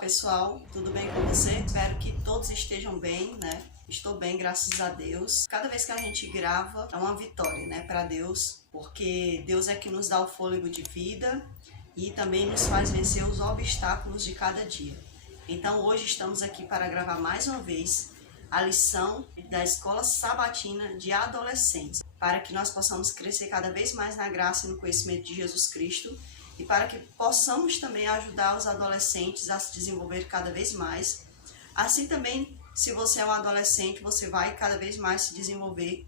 pessoal, tudo bem com você? Espero que todos estejam bem, né? Estou bem, graças a Deus. Cada vez que a gente grava é uma vitória, né, para Deus, porque Deus é que nos dá o fôlego de vida e também nos faz vencer os obstáculos de cada dia. Então hoje estamos aqui para gravar mais uma vez a lição da Escola Sabatina de Adolescentes, para que nós possamos crescer cada vez mais na graça e no conhecimento de Jesus Cristo e para que possamos também ajudar os adolescentes a se desenvolver cada vez mais. Assim também, se você é um adolescente, você vai cada vez mais se desenvolver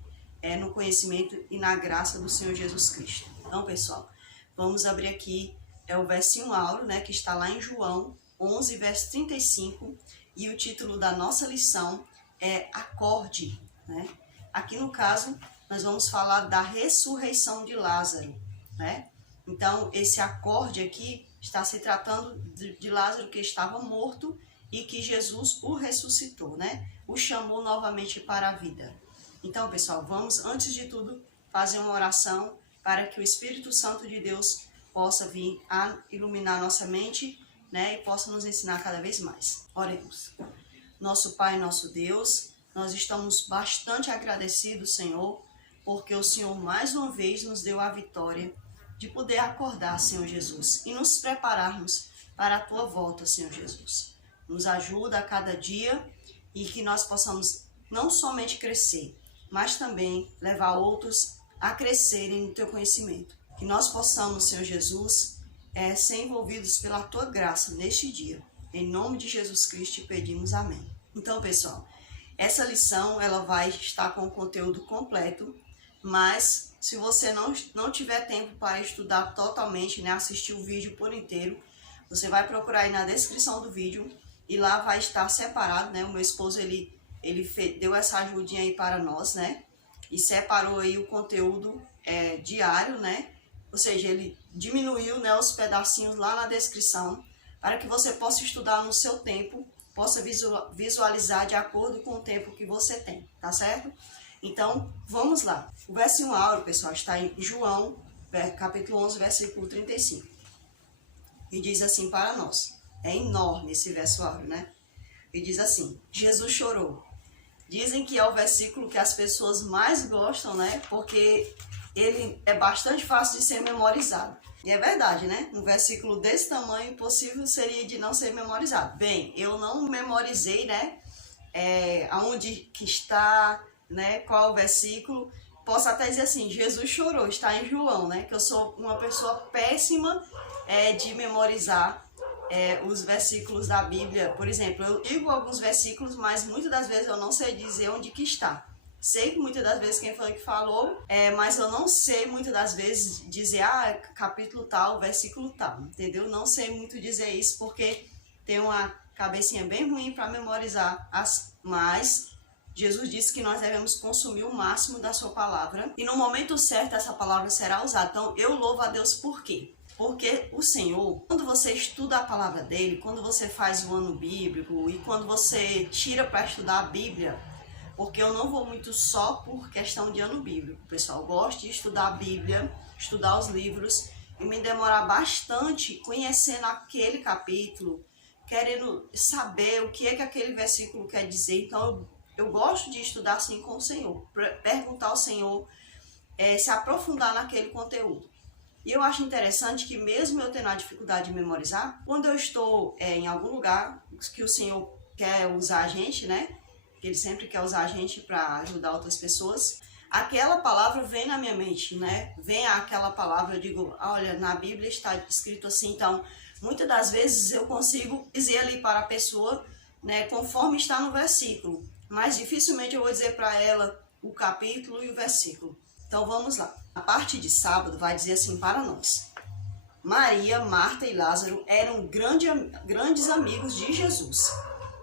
no conhecimento e na graça do Senhor Jesus Cristo. Então, pessoal, vamos abrir aqui o versinho áureo, né, que está lá em João 11, verso 35, e o título da nossa lição é Acorde, né? Aqui no caso, nós vamos falar da ressurreição de Lázaro, né? Então, esse acorde aqui está se tratando de Lázaro que estava morto e que Jesus o ressuscitou, né? O chamou novamente para a vida. Então, pessoal, vamos, antes de tudo, fazer uma oração para que o Espírito Santo de Deus possa vir a iluminar nossa mente, né? E possa nos ensinar cada vez mais. Oremos. Nosso Pai, nosso Deus, nós estamos bastante agradecidos, Senhor, porque o Senhor mais uma vez nos deu a vitória de poder acordar, Senhor Jesus, e nos prepararmos para a Tua volta, Senhor Jesus. Nos ajuda a cada dia e que nós possamos não somente crescer, mas também levar outros a crescerem no Teu conhecimento. Que nós possamos, Senhor Jesus, ser envolvidos pela Tua graça neste dia. Em nome de Jesus Cristo pedimos amém. Então, pessoal, essa lição ela vai estar com o conteúdo completo, mas se você não tiver tempo para estudar totalmente, né, assistir o vídeo por inteiro, você vai procurar aí na descrição do vídeo e lá vai estar separado, né? O meu esposo ele deu essa ajudinha aí para nós, né? E separou aí o conteúdo diário, né? Ou seja, ele diminuiu, né, os pedacinhos lá na descrição para que você possa estudar no seu tempo, possa visualizar de acordo com o tempo que você tem, tá certo? Então, vamos lá. O versinho áureo, pessoal, está em João, capítulo 11, versículo 35. E diz assim para nós. É enorme esse verso áureo, né? E diz assim: Jesus chorou. Dizem que é o versículo que as pessoas mais gostam, né? Porque ele é bastante fácil de ser memorizado. E é verdade, né? Um versículo desse tamanho, impossível seria de não ser memorizado. Bem, eu não memorizei, né? Aonde que está, né? Qual é o versículo? Posso até dizer assim, Jesus chorou, está em João, né? Que eu sou uma pessoa péssima de memorizar os versículos da Bíblia. Por exemplo, eu digo alguns versículos, mas muitas das vezes eu não sei dizer onde que está. Sei que muitas das vezes quem foi que falou, mas eu não sei muitas das vezes dizer, capítulo tal, versículo tal, entendeu? Não sei muito dizer isso porque tenho uma cabecinha bem ruim para memorizar, mas Jesus disse que nós devemos consumir o máximo da sua palavra e no momento certo essa palavra será usada. Então eu louvo a Deus por quê? Porque o Senhor, quando você estuda a palavra dele, quando você faz o ano bíblico e quando você tira para estudar a Bíblia, porque eu não vou muito só por questão de ano bíblico, pessoal. Eu gosto de estudar a Bíblia, estudar os livros e me demorar bastante conhecendo aquele capítulo, querendo saber o que é que aquele versículo quer dizer. Então eu gosto de estudar assim com o Senhor, perguntar ao Senhor, se aprofundar naquele conteúdo. E eu acho interessante que mesmo eu tendo a dificuldade de memorizar, quando eu estou em algum lugar que o Senhor quer usar a gente, né? Que Ele sempre quer usar a gente para ajudar outras pessoas, aquela palavra vem na minha mente, né? Vem aquela palavra, eu digo, olha, na Bíblia está escrito assim, então muitas das vezes eu consigo dizer ali para a pessoa, né, conforme está no versículo, mas dificilmente eu vou dizer para ela o capítulo e o versículo. Então vamos lá. A parte de sábado vai dizer assim para nós: Maria, Marta e Lázaro eram grandes amigos de Jesus.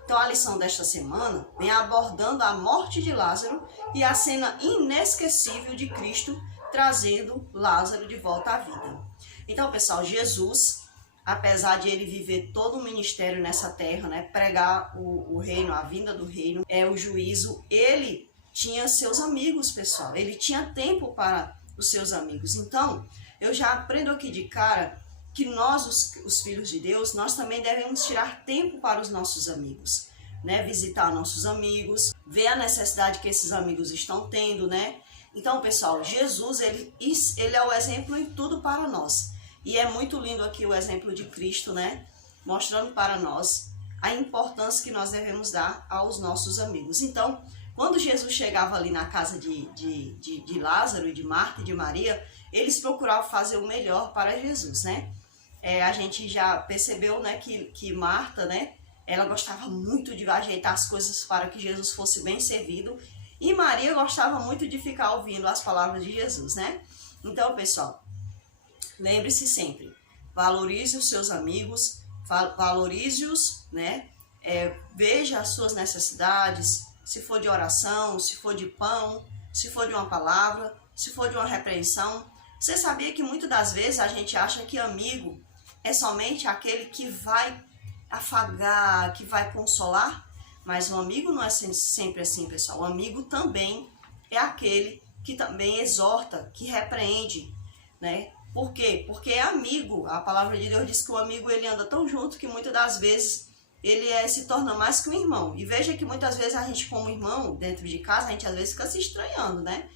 Então a lição desta semana vem abordando a morte de Lázaro e a cena inesquecível de Cristo trazendo Lázaro de volta à vida. Então, pessoal, Jesus, apesar de ele viver todo o ministério nessa terra, né, pregar o reino, a vinda do reino, o juízo, ele tinha seus amigos, pessoal. Ele tinha tempo para os seus amigos. Então, eu já aprendo aqui de cara que nós, os filhos de Deus, nós também devemos tirar tempo para os nossos amigos, né? Visitar nossos amigos, ver a necessidade que esses amigos estão tendo, né? Então, pessoal, Jesus, ele é o exemplo em tudo para nós. E é muito lindo aqui o exemplo de Cristo, né? Mostrando para nós a importância que nós devemos dar aos nossos amigos. Então, quando Jesus chegava ali na casa de Lázaro, e de Marta e de Maria, eles procuravam fazer o melhor para Jesus, né? A gente já percebeu, né, que Marta, né, ela gostava muito de ajeitar as coisas para que Jesus fosse bem servido. E Maria gostava muito de ficar ouvindo as palavras de Jesus, né? Então, pessoal, lembre-se sempre, valorize os seus amigos, valorize-os, né? Veja as suas necessidades, se for de oração, se for de pão, se for de uma palavra, se for de uma repreensão. Você sabia que muitas das vezes a gente acha que amigo é somente aquele que vai afagar, que vai consolar? Mas o amigo não é sempre assim, pessoal. O amigo também é aquele que também exorta, que repreende, né? Por quê? Porque é amigo. A palavra de Deus diz que o amigo ele anda tão junto que muitas das vezes ele se torna mais que um irmão. E veja que muitas vezes a gente, como irmão, dentro de casa, a gente às vezes fica se estranhando, né?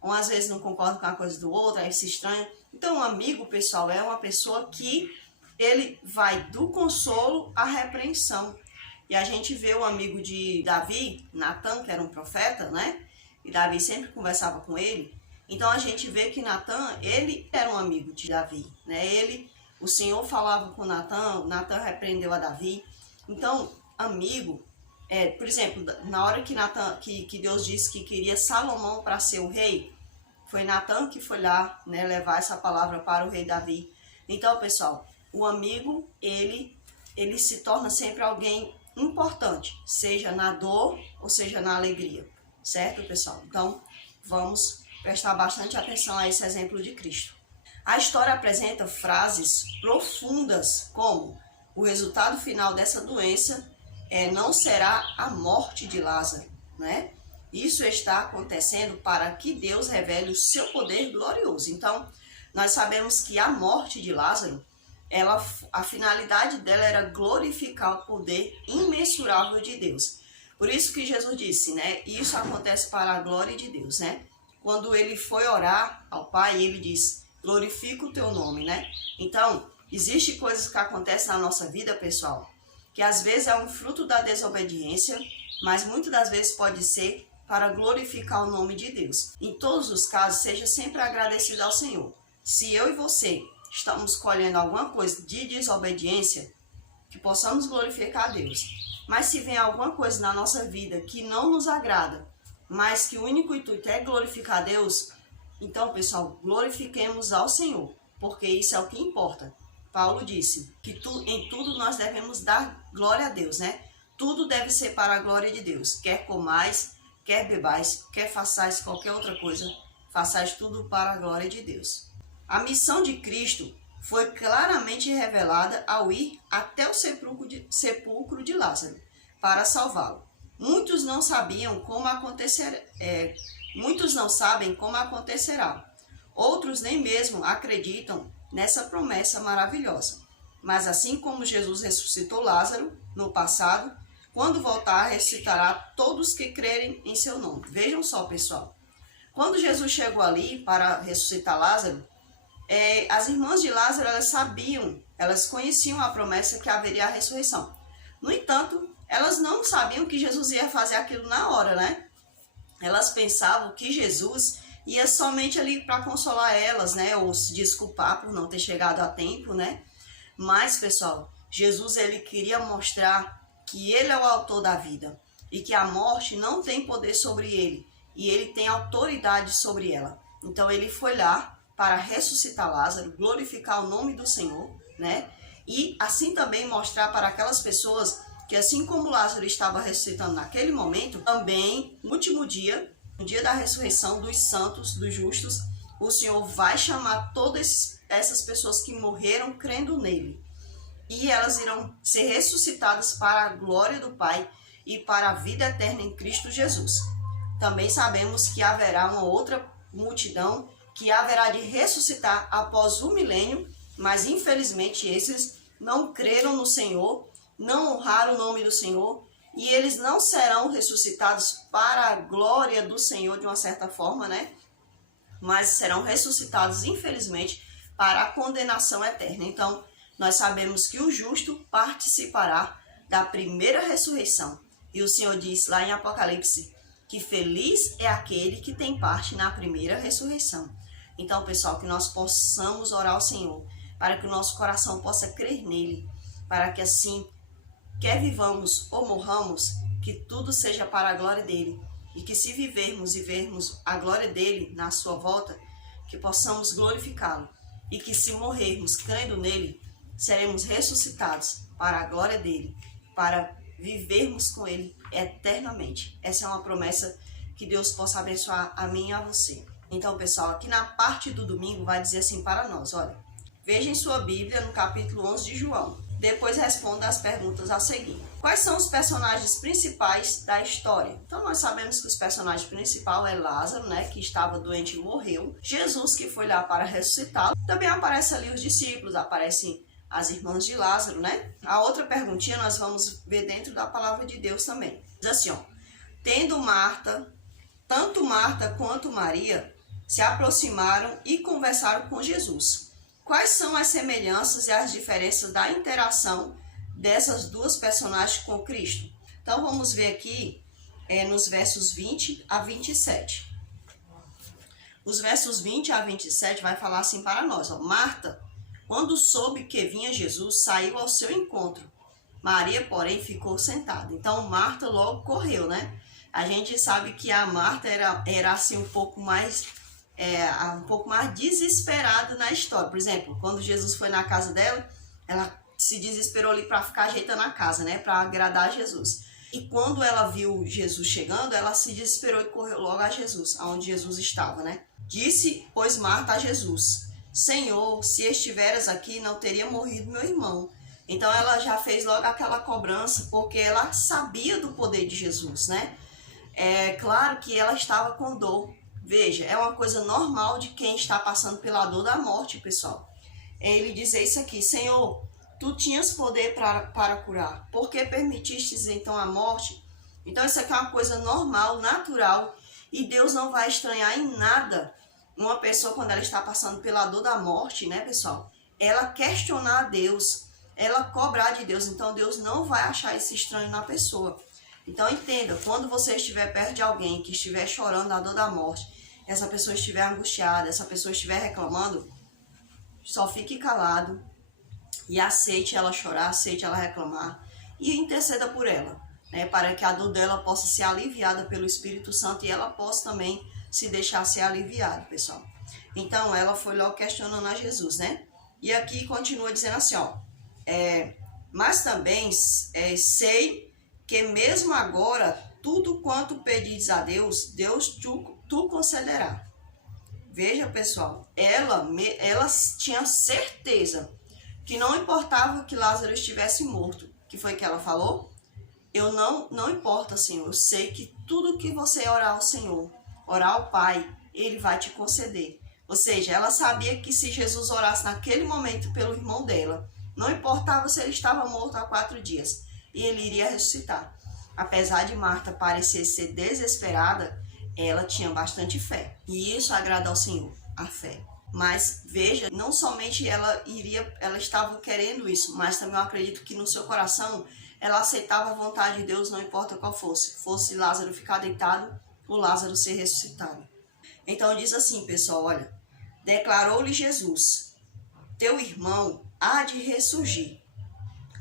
Ou às vezes não concorda com a coisa do outro, aí se estranha. Então, o amigo, pessoal, é uma pessoa que ele vai do consolo à repreensão. E a gente vê o amigo de Davi, Natan, que era um profeta, né? E Davi sempre conversava com ele. Então a gente vê que Natan, ele era um amigo de Davi, né? O Senhor falava com Natan, Natan repreendeu a Davi. Então, amigo, por exemplo, na hora que Deus disse que queria Salomão para ser o rei, foi Natan que foi lá, né, levar essa palavra para o rei Davi. Então, pessoal, o amigo, ele se torna sempre alguém importante, seja na dor ou seja na alegria, certo, pessoal? Então, vamos prestar bastante atenção a esse exemplo de Cristo. A história apresenta frases profundas como: o resultado final dessa doença não será a morte de Lázaro, né? Isso está acontecendo para que Deus revele o seu poder glorioso. Então, nós sabemos que a morte de Lázaro, a finalidade dela era glorificar o poder imensurável de Deus. Por isso que Jesus disse, né? Isso acontece para a glória de Deus, né? Quando ele foi orar ao Pai, ele disse: glorifica o teu nome, né? Então, existem coisas que acontecem na nossa vida, pessoal, que às vezes é um fruto da desobediência, mas muitas das vezes pode ser para glorificar o nome de Deus. Em todos os casos, seja sempre agradecido ao Senhor. Se eu e você estamos colhendo alguma coisa de desobediência, que possamos glorificar a Deus. Mas se vem alguma coisa na nossa vida que não nos agrada, mas que o único intuito é glorificar a Deus, então, pessoal, glorifiquemos ao Senhor, porque isso é o que importa. Paulo disse que em tudo nós devemos dar glória a Deus, né? Tudo deve ser para a glória de Deus. Quer comais, quer bebais, quer façais qualquer outra coisa, façais tudo para a glória de Deus. A missão de Cristo foi claramente revelada ao ir até o sepulcro de Lázaro para salvá-lo. Muitos não sabem como acontecerá. Outros nem mesmo acreditam nessa promessa maravilhosa. Mas assim como Jesus ressuscitou Lázaro no passado, quando voltar, ressuscitará todos que crerem em seu nome. Vejam só, pessoal. Quando Jesus chegou ali para ressuscitar Lázaro, as irmãs de Lázaro, elas conheciam a promessa que haveria a ressurreição. No entanto, elas não sabiam que Jesus ia fazer aquilo na hora, né? Elas pensavam que Jesus ia somente ali para consolar elas, né? Ou se desculpar por não ter chegado a tempo, né? Mas, pessoal, Jesus, ele queria mostrar que ele é o autor da vida e que a morte não tem poder sobre ele e ele tem autoridade sobre ela. Então, ele foi lá para ressuscitar Lázaro, glorificar o nome do Senhor, né? E assim também mostrar para aquelas pessoas que assim como Lázaro estava ressuscitando naquele momento, também no último dia, no dia da ressurreição dos santos, dos justos, o Senhor vai chamar todas essas pessoas que morreram crendo nele. E elas irão ser ressuscitadas para a glória do Pai e para a vida eterna em Cristo Jesus. Também sabemos que haverá uma outra multidão que haverá de ressuscitar após o milênio Mas infelizmente esses não creram no Senhor, não honraram o nome do Senhor, e eles não serão ressuscitados para a glória do Senhor de uma certa forma, né? Mas serão ressuscitados, infelizmente, para a condenação eterna. Então, nós sabemos que o justo participará da primeira ressurreição. E o Senhor diz lá em Apocalipse que feliz é aquele que tem parte na primeira ressurreição. Então, pessoal, que nós possamos orar ao Senhor, para que o nosso coração possa crer nele, para que assim, quer vivamos ou morramos, que tudo seja para a glória dele. E que se vivermos e vermos a glória dele na sua volta, que possamos glorificá-lo. E que se morrermos crendo nele, seremos ressuscitados para a glória dele, para vivermos com ele eternamente. Essa é uma promessa que Deus possa abençoar a mim e a você. Então, pessoal, aqui na parte do domingo vai dizer assim para nós, olha, veja em sua Bíblia no capítulo 11 de João. Depois responda as perguntas a seguir. Quais são os personagens principais da história? Então nós sabemos que o personagem principal é Lázaro, né, que estava doente e morreu. Jesus, que foi lá para ressuscitá-lo. Também aparecem ali os discípulos, aparecem as irmãs de Lázaro, né? A outra perguntinha nós vamos ver dentro da palavra de Deus também. Diz assim, ó, tendo Marta, tanto Marta quanto Maria, se aproximaram e conversaram com Jesus. Quais são as semelhanças e as diferenças da interação dessas duas personagens com Cristo? Então vamos ver aqui nos versos 20 a 27. Os versos 20 a 27 vai falar assim para nós, ó, Marta, quando soube que vinha Jesus, saiu ao seu encontro. Maria, porém, ficou sentada. Então Marta logo correu, né? A gente sabe que a Marta era assim um pouco mais desesperada na história. Por exemplo, quando Jesus foi na casa dela, ela se desesperou ali para ficar ajeitando a casa, né? Para agradar a Jesus. E quando ela viu Jesus chegando, ela se desesperou e correu logo a Jesus, aonde Jesus estava, né? Disse, pois, Marta a Jesus, Senhor, se estiveras aqui, não teria morrido meu irmão. Então ela já fez logo aquela cobrança, porque ela sabia do poder de Jesus, né? É claro que ela estava com dor. Veja, é uma coisa normal de quem está passando pela dor da morte, pessoal. Ele dizer isso aqui, Senhor, tu tinhas poder para curar, por que permitistes então a morte? Então isso aqui é uma coisa normal, natural, e Deus não vai estranhar em nada uma pessoa quando ela está passando pela dor da morte, né, pessoal? Ela questionar a Deus, ela cobrar de Deus, então Deus não vai achar esse estranho na pessoa. Então entenda, quando você estiver perto de alguém que estiver chorando a dor da morte, essa pessoa estiver angustiada, essa pessoa estiver reclamando, só fique calado e aceite ela chorar, aceite ela reclamar e interceda por ela, né, para que a dor dela possa ser aliviada pelo Espírito Santo e ela possa também se deixar ser aliviada, pessoal. Então ela foi logo questionando a Jesus, né? E aqui continua dizendo assim, ó, mas também sei que mesmo agora, tudo quanto pedis a Deus, Deus tu concederá. Veja, pessoal, ela tinha certeza que não importava que Lázaro estivesse morto. Que foi que ela falou? Eu não importa, Senhor, eu sei que tudo que você orar ao Senhor, orar ao Pai, Ele vai te conceder. Ou seja, ela sabia que se Jesus orasse naquele momento pelo irmão dela, não importava se ele estava morto há 4 dias, e ele iria ressuscitar. Apesar de Marta parecer ser desesperada, ela tinha bastante fé. E isso agrada ao Senhor, a fé. Mas veja, não somente ela estava querendo isso, mas também eu acredito que no seu coração ela aceitava a vontade de Deus, não importa qual fosse. Fosse Lázaro ficar deitado ou Lázaro ser ressuscitado. Então diz assim, pessoal, olha, declarou-lhe Jesus, teu irmão há de ressurgir.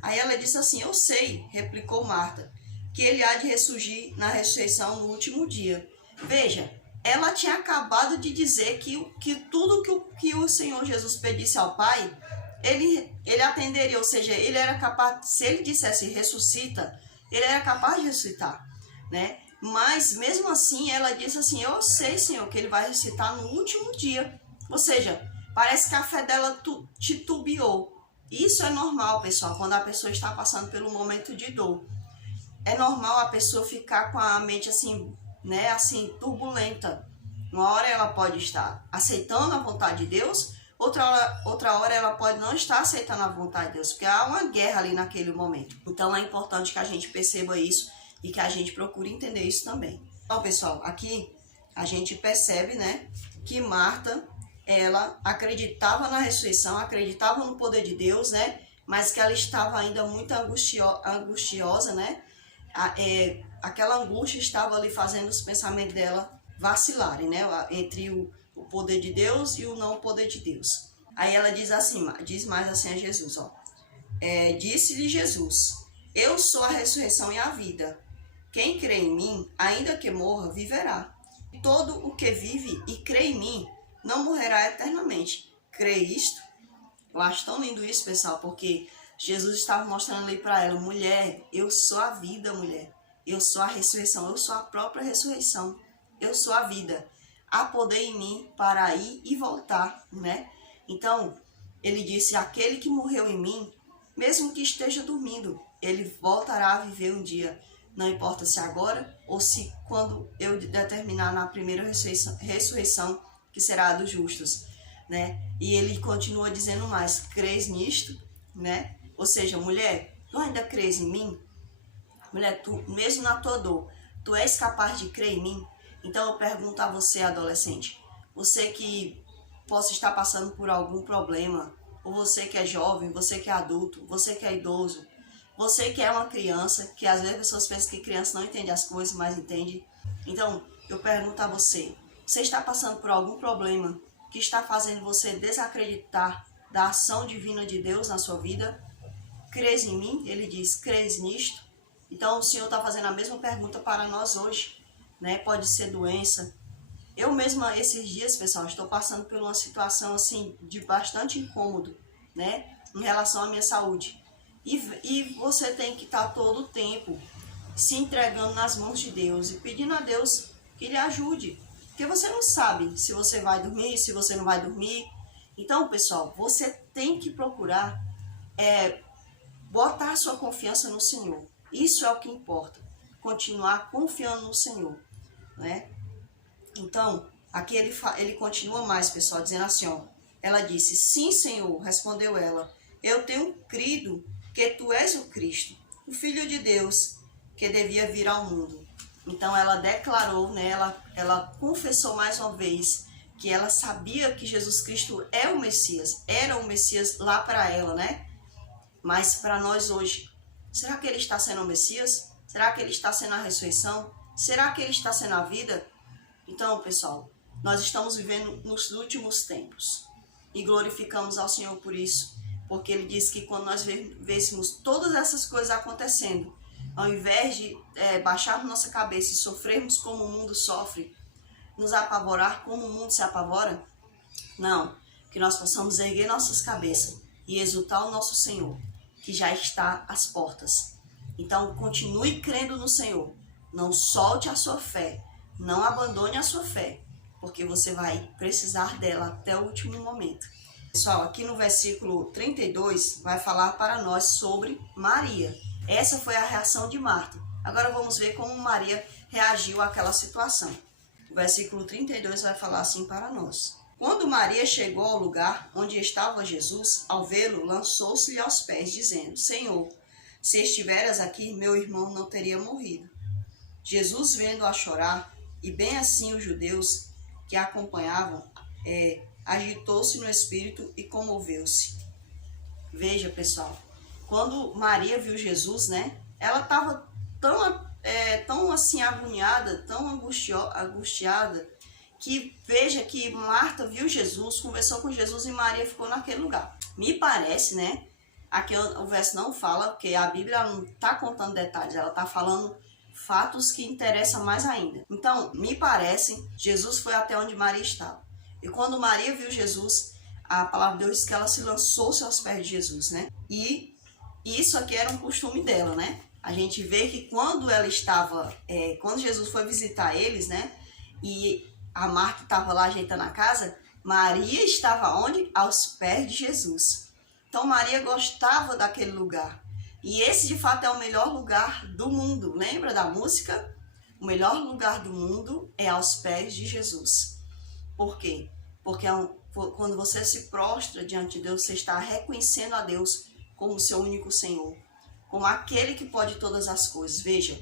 Aí ela disse assim, eu sei, replicou Marta, que ele há de ressurgir na ressurreição no último dia. Veja, ela tinha acabado de dizer que tudo que o Senhor Jesus pedisse ao Pai, ele atenderia, ou seja, ele era capaz, se ele dissesse ressuscita, ele era capaz de ressuscitar, né? Mas mesmo assim ela disse assim, eu sei, Senhor, que ele vai ressuscitar no último dia. Ou seja, parece que a fé dela titubeou. Isso é normal, pessoal, quando a pessoa está passando pelo momento de dor. É normal a pessoa ficar com a mente assim, né, assim, turbulenta. Uma hora ela pode estar aceitando a vontade de Deus, outra hora ela pode não estar aceitando a vontade de Deus, porque há uma guerra ali naquele momento. Então é importante que a gente perceba isso e que a gente procure entender isso também. Então, pessoal, aqui a gente percebe, né, que Marta, ela acreditava na ressurreição, acreditava no poder de Deus, né, mas que ela estava ainda muito angustiosa, né, aquela angústia estava ali fazendo os pensamentos dela vacilarem, né, entre o poder de Deus e o não poder de Deus. Aí ela diz mais assim a Jesus, ó, disse-lhe Jesus, eu sou a ressurreição e a vida. Quem crê em mim, ainda que morra, viverá. Todo o que vive e crê em mim, não morrerá eternamente. Crê isto? Eu acho tão lindo isso, pessoal, porque Jesus estava mostrando ali para ela, mulher, eu sou a vida, mulher. Eu sou a ressurreição, eu sou a própria ressurreição. Eu sou a vida. Há poder em mim para ir e voltar, né? Então, ele disse, aquele que morreu em mim, mesmo que esteja dormindo, ele voltará a viver um dia. Não importa se agora ou se quando eu determinar na primeira ressurreição, que será a dos justos, né? E ele continua dizendo mais, crês nisto, né? Ou seja, mulher, tu ainda crês em mim? Mulher, tu, mesmo na tua dor, tu és capaz de crer em mim? Então eu pergunto a você, adolescente, você que possa estar passando por algum problema, ou você que é jovem, você que é adulto, você que é idoso, você que é uma criança, que às vezes as pessoas pensam que criança não entende as coisas, mas entende. Então, eu pergunto a você, você está passando por algum problema que está fazendo você desacreditar da ação divina de Deus na sua vida? Crês em mim? Ele diz, crês nisto? Então, o Senhor está fazendo a mesma pergunta para nós hoje, né? Pode ser doença. Eu mesma, esses dias, pessoal, estou passando por uma situação, assim, de bastante incômodo, né? Em relação à minha saúde. E você tem que estar todo o tempo se entregando nas mãos de Deus e pedindo a Deus que lhe ajude. Porque você não sabe se você vai dormir, se você não vai dormir. Então, pessoal, você tem que procurar botar sua confiança no Senhor. Isso é o que importa. Continuar confiando no Senhor, né? Então, aqui ele continua mais, pessoal, dizendo assim, ó. Ela disse, sim, Senhor, respondeu ela. Eu tenho crido que tu és o Cristo, o Filho de Deus, que devia vir ao mundo. Então ela declarou, né, ela confessou mais uma vez que ela sabia que Jesus Cristo é o Messias, era o Messias lá para ela, né? Mas para nós hoje, será que ele está sendo o Messias? Será que ele está sendo a ressurreição? Será que ele está sendo a vida? Então, pessoal, nós estamos vivendo nos últimos tempos e glorificamos ao Senhor por isso. Porque ele disse que quando nós vêssemos todas essas coisas acontecendo, ao invés de baixarmos nossa cabeça e sofrermos como o mundo sofre, nos apavorar como o mundo se apavora, não, que nós possamos erguer nossas cabeças e exultar o nosso Senhor, que já está às portas. Então, continue crendo no Senhor, não solte a sua fé, não abandone a sua fé, porque você vai precisar dela até o último momento. Pessoal, aqui no versículo 32 vai falar para nós sobre Maria. Essa foi a reação de Marta. Agora vamos ver como Maria reagiu àquela situação. O versículo 32 vai falar assim para nós. Quando Maria chegou ao lugar onde estava Jesus, ao vê-lo, lançou-se-lhe aos pés, dizendo, Senhor, se estiveras aqui, meu irmão não teria morrido. Jesus, vendo-a chorar, e bem assim os judeus que a acompanhavam, agitou-se no espírito e comoveu-se. Veja, pessoal, quando Maria viu Jesus, né, ela estava tão assim agoniada, tão angustiada, que veja que Marta viu Jesus, conversou com Jesus e Maria ficou naquele lugar. Me parece, né, aqui o verso não fala, porque a Bíblia não está contando detalhes, ela está falando fatos que interessam mais ainda. Então, me parece, Jesus foi até onde Maria estava. E quando Maria viu Jesus, a palavra de Deus diz que ela se lançou-se aos pés de Jesus, né? E isso aqui era um costume dela, né? A gente vê que quando ela estava, quando Jesus foi visitar eles, né? E a Marta estava lá ajeitando a casa, Maria estava onde? Aos pés de Jesus. Então Maria gostava daquele lugar. E esse de fato é o melhor lugar do mundo. Lembra da música? O melhor lugar do mundo é aos pés de Jesus. Por quê? Porque Quando você se prostra diante de Deus, você está reconhecendo a Deus como seu único Senhor, como aquele que pode todas as coisas. Veja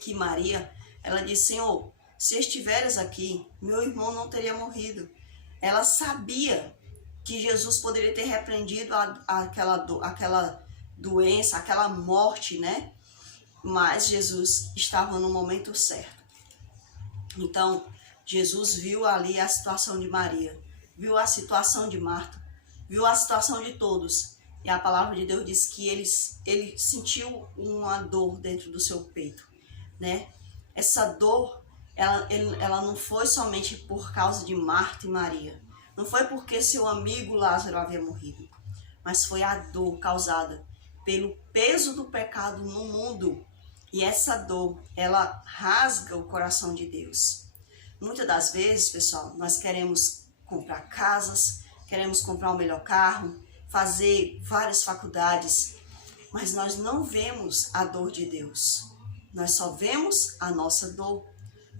que Maria, ela disse: Senhor, se estiveres aqui, meu irmão não teria morrido. Ela sabia que Jesus poderia ter repreendido aquela doença, aquela morte, né? Mas Jesus estava no momento certo. Então, Jesus viu ali a situação de Maria, viu a situação de Marta, viu a situação de todos. E a palavra de Deus diz que ele sentiu uma dor dentro do seu peito, né? Essa dor, ela não foi somente por causa de Marta e Maria. Não foi porque seu amigo Lázaro havia morrido, mas foi a dor causada pelo peso do pecado no mundo. E essa dor, ela rasga o coração de Deus. Muitas das vezes, pessoal, nós queremos comprar casas, queremos comprar um melhor carro, fazer várias faculdades, mas nós não vemos a dor de Deus. Nós só vemos a nossa dor.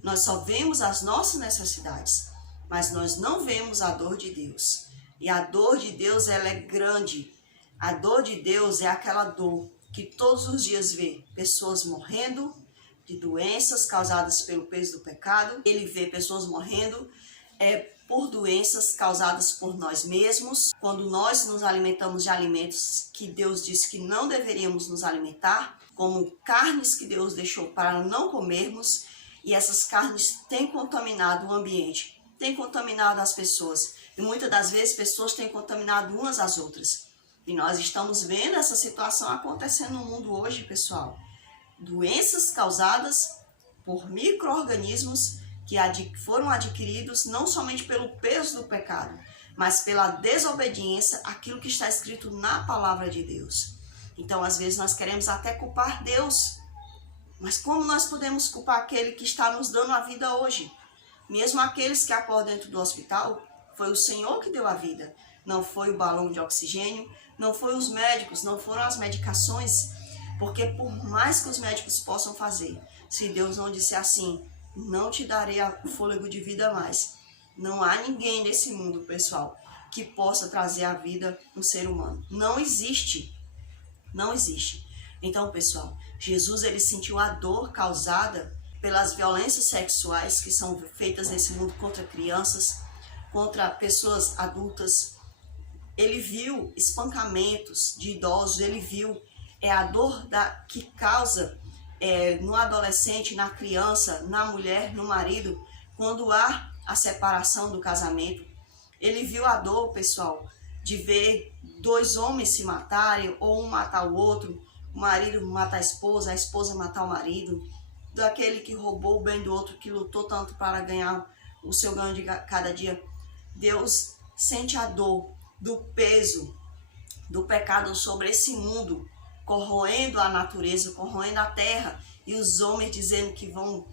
Nós só vemos as nossas necessidades, mas nós não vemos a dor de Deus. E a dor de Deus, ela é grande. A dor de Deus é aquela dor que todos os dias vê pessoas morrendo de doenças causadas pelo peso do pecado. Ele vê pessoas morrendo por doenças causadas por nós mesmos. Quando nós nos alimentamos de alimentos que Deus disse que não deveríamos nos alimentar, como carnes que Deus deixou para não comermos, e essas carnes têm contaminado o ambiente, têm contaminado as pessoas. E muitas das vezes pessoas têm contaminado umas às outras. E nós estamos vendo essa situação acontecendo no mundo hoje, pessoal. Doenças causadas por micro-organismos que foram adquiridos não somente pelo peso do pecado, mas pela desobediência àquilo que está escrito na palavra de Deus. Então, às vezes, nós queremos até culpar Deus. Mas como nós podemos culpar aquele que está nos dando a vida hoje? Mesmo aqueles que acordam dentro do hospital, foi o Senhor que deu a vida. Não foi o balão de oxigênio, não foi os médicos, não foram as medicações. Porque por mais que os médicos possam fazer, se Deus não disser assim, não te darei o fôlego de vida mais. Não há ninguém nesse mundo, pessoal, que possa trazer a vida no ser humano. Não existe. Não existe. Então, pessoal, Jesus, ele sentiu a dor causada pelas violências sexuais que são feitas nesse mundo contra crianças, contra pessoas adultas. Ele viu espancamentos de idosos, ele viu a dor que causa no adolescente, na criança, na mulher, no marido, quando há a separação do casamento. Ele viu a dor, pessoal, de ver dois homens se matarem, ou um matar o outro, o marido matar a esposa matar o marido, daquele que roubou o bem do outro, que lutou tanto para ganhar o seu ganho de cada dia. Deus sente a dor do peso do pecado sobre esse mundo, corroendo a natureza, corroendo a terra, e os homens dizendo que vão,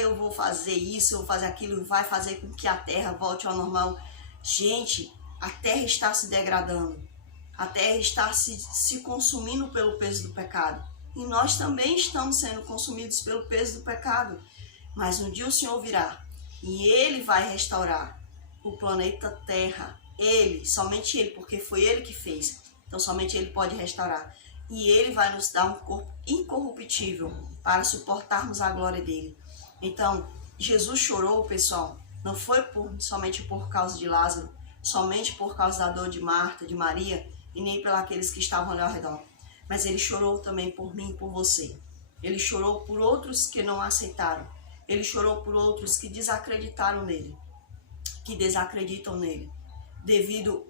eu vou fazer isso, eu vou fazer aquilo, vai fazer com que a terra volte ao normal. Gente, a terra está se degradando, a terra está se consumindo pelo peso do pecado, e nós também estamos sendo consumidos pelo peso do pecado. Mas um dia o Senhor virá, e Ele vai restaurar o planeta Terra. Ele, somente Ele, porque foi Ele que fez, então somente Ele pode restaurar. E Ele vai nos dar um corpo incorruptível para suportarmos a glória dEle. Então, Jesus chorou, pessoal, não foi somente por causa de Lázaro, somente por causa da dor de Marta, de Maria, e nem pelos aqueles que estavam ali ao redor. Mas Ele chorou também por mim e por você. Ele chorou por outros que não aceitaram. Ele chorou por outros que desacreditaram nele, que desacreditam nele, devido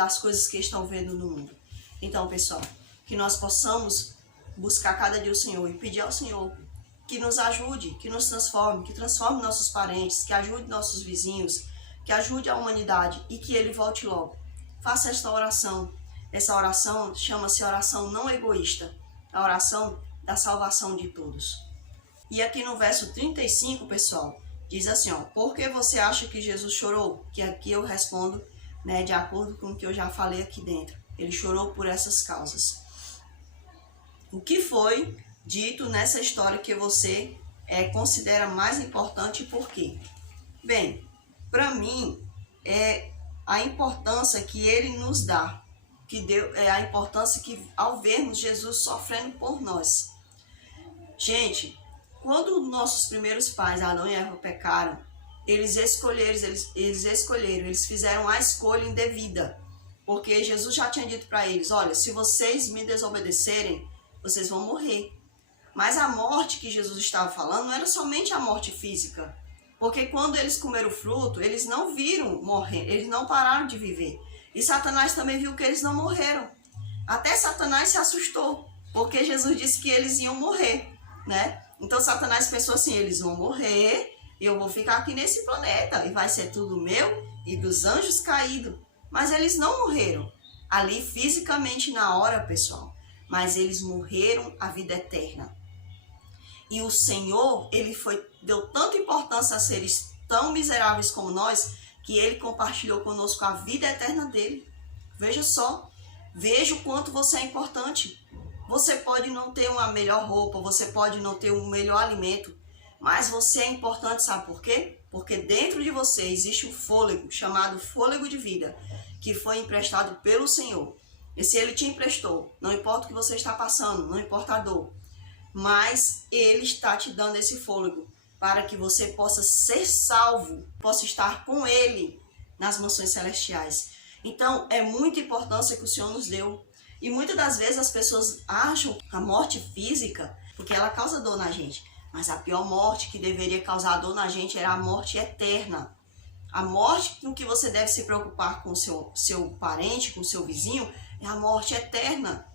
às coisas que estão vendo no mundo. Então, pessoal, que nós possamos buscar cada dia o Senhor e pedir ao Senhor que nos ajude, que nos transforme, que transforme nossos parentes, que ajude nossos vizinhos, que ajude a humanidade e que Ele volte logo. Faça esta oração. Essa oração chama-se oração não egoísta, a oração da salvação de todos. E aqui no verso 35, pessoal, diz assim, por que você acha que Jesus chorou? Que aqui eu respondo, de acordo com o que eu já falei aqui dentro. Ele chorou por essas causas. O que foi dito nessa história que você considera mais importante e por quê? Bem, para mim, é a importância que ele nos dá, que deu, é a importância que ao vermos Jesus sofrendo por nós. Gente, quando nossos primeiros pais, Adão e Eva, pecaram, eles fizeram a escolha indevida, porque Jesus já tinha dito para eles, olha, se vocês me desobedecerem, vocês vão morrer. Mas a morte que Jesus estava falando não era somente a morte física, porque quando eles comeram o fruto, eles não viram morrer, eles não pararam de viver. E Satanás também viu que eles não morreram. Até Satanás se assustou, porque Jesus disse que eles iam morrer, né? Então Satanás pensou assim, eles vão morrer, eu vou ficar aqui nesse planeta, e vai ser tudo meu e dos anjos caídos. Mas eles não morreram ali fisicamente na hora, pessoal, mas eles morreram a vida eterna. E o Senhor, ele deu tanta importância a seres tão miseráveis como nós, que ele compartilhou conosco a vida eterna dele. Veja só, veja o quanto você é importante. Você pode não ter uma melhor roupa, você pode não ter um melhor alimento, mas você é importante, sabe por quê? Porque dentro de você existe um fôlego, chamado fôlego de vida, que foi emprestado pelo Senhor. E se ele te emprestou, não importa o que você está passando, não importa a dor, mas ele está te dando esse fôlego para que você possa ser salvo, possa estar com ele nas mansões celestiais. Então, é muita importância que o Senhor nos deu. E muitas das vezes as pessoas acham a morte física, porque ela causa dor na gente. Mas a pior morte que deveria causar dor na gente era a morte eterna. A morte com que você deve se preocupar com o seu parente, com o seu vizinho, é a morte eterna.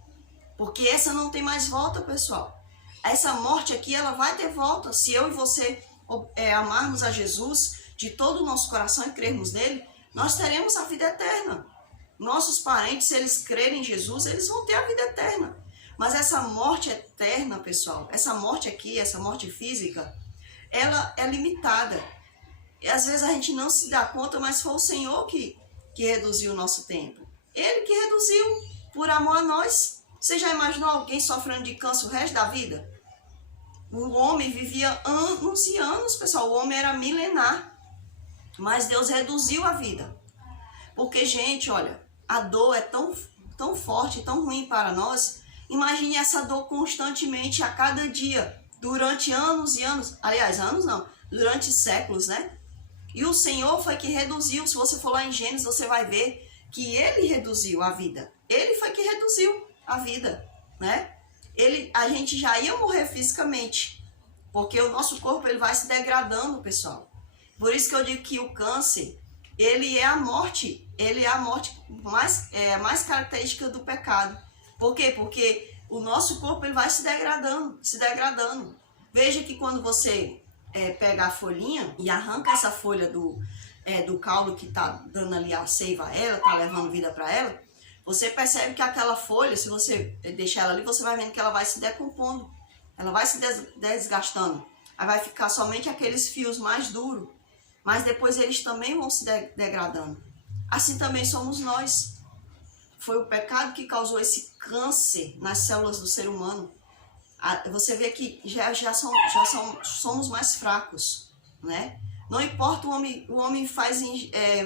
Porque essa não tem mais volta, pessoal. Essa morte aqui, ela vai ter volta. Se eu e você amarmos a Jesus de todo o nosso coração e crermos nele, nós teremos a vida eterna. Nossos parentes, se eles crerem em Jesus, eles vão ter a vida eterna. Mas essa morte eterna, pessoal, essa morte aqui, essa morte física, ela é limitada. E às vezes a gente não se dá conta, mas foi o Senhor que reduziu o nosso tempo. Ele que reduziu por amor a nós. Você já imaginou alguém sofrendo de câncer o resto da vida? O homem vivia anos e anos, pessoal. O homem era milenar. Mas Deus reduziu a vida. Porque, gente, olha, a dor é tão forte, tão ruim para nós. Imagine essa dor constantemente a cada dia, durante anos e anos. Aliás, anos não, durante séculos, né? E o Senhor foi que reduziu. Se você for lá em Gênesis, você vai ver que ele reduziu a vida. Ele foi que reduziu a vida, né? A gente já ia morrer fisicamente, porque o nosso corpo ele vai se degradando, pessoal. Por isso que eu digo que o câncer, ele é a morte mais característica do pecado. Por quê? Porque o nosso corpo ele vai se degradando. Veja que quando você pega a folhinha e arranca essa folha do caule que está dando ali a seiva a ela, está levando vida para ela, você percebe que aquela folha, se você deixar ela ali, você vai vendo que ela vai se decompondo, ela vai se desgastando. Aí vai ficar somente aqueles fios mais duros, mas depois eles também vão se degradando. Assim também somos nós. Foi o pecado que causou esse câncer nas células do ser humano. Você vê que já somos mais fracos, né? Não importa, o homem faz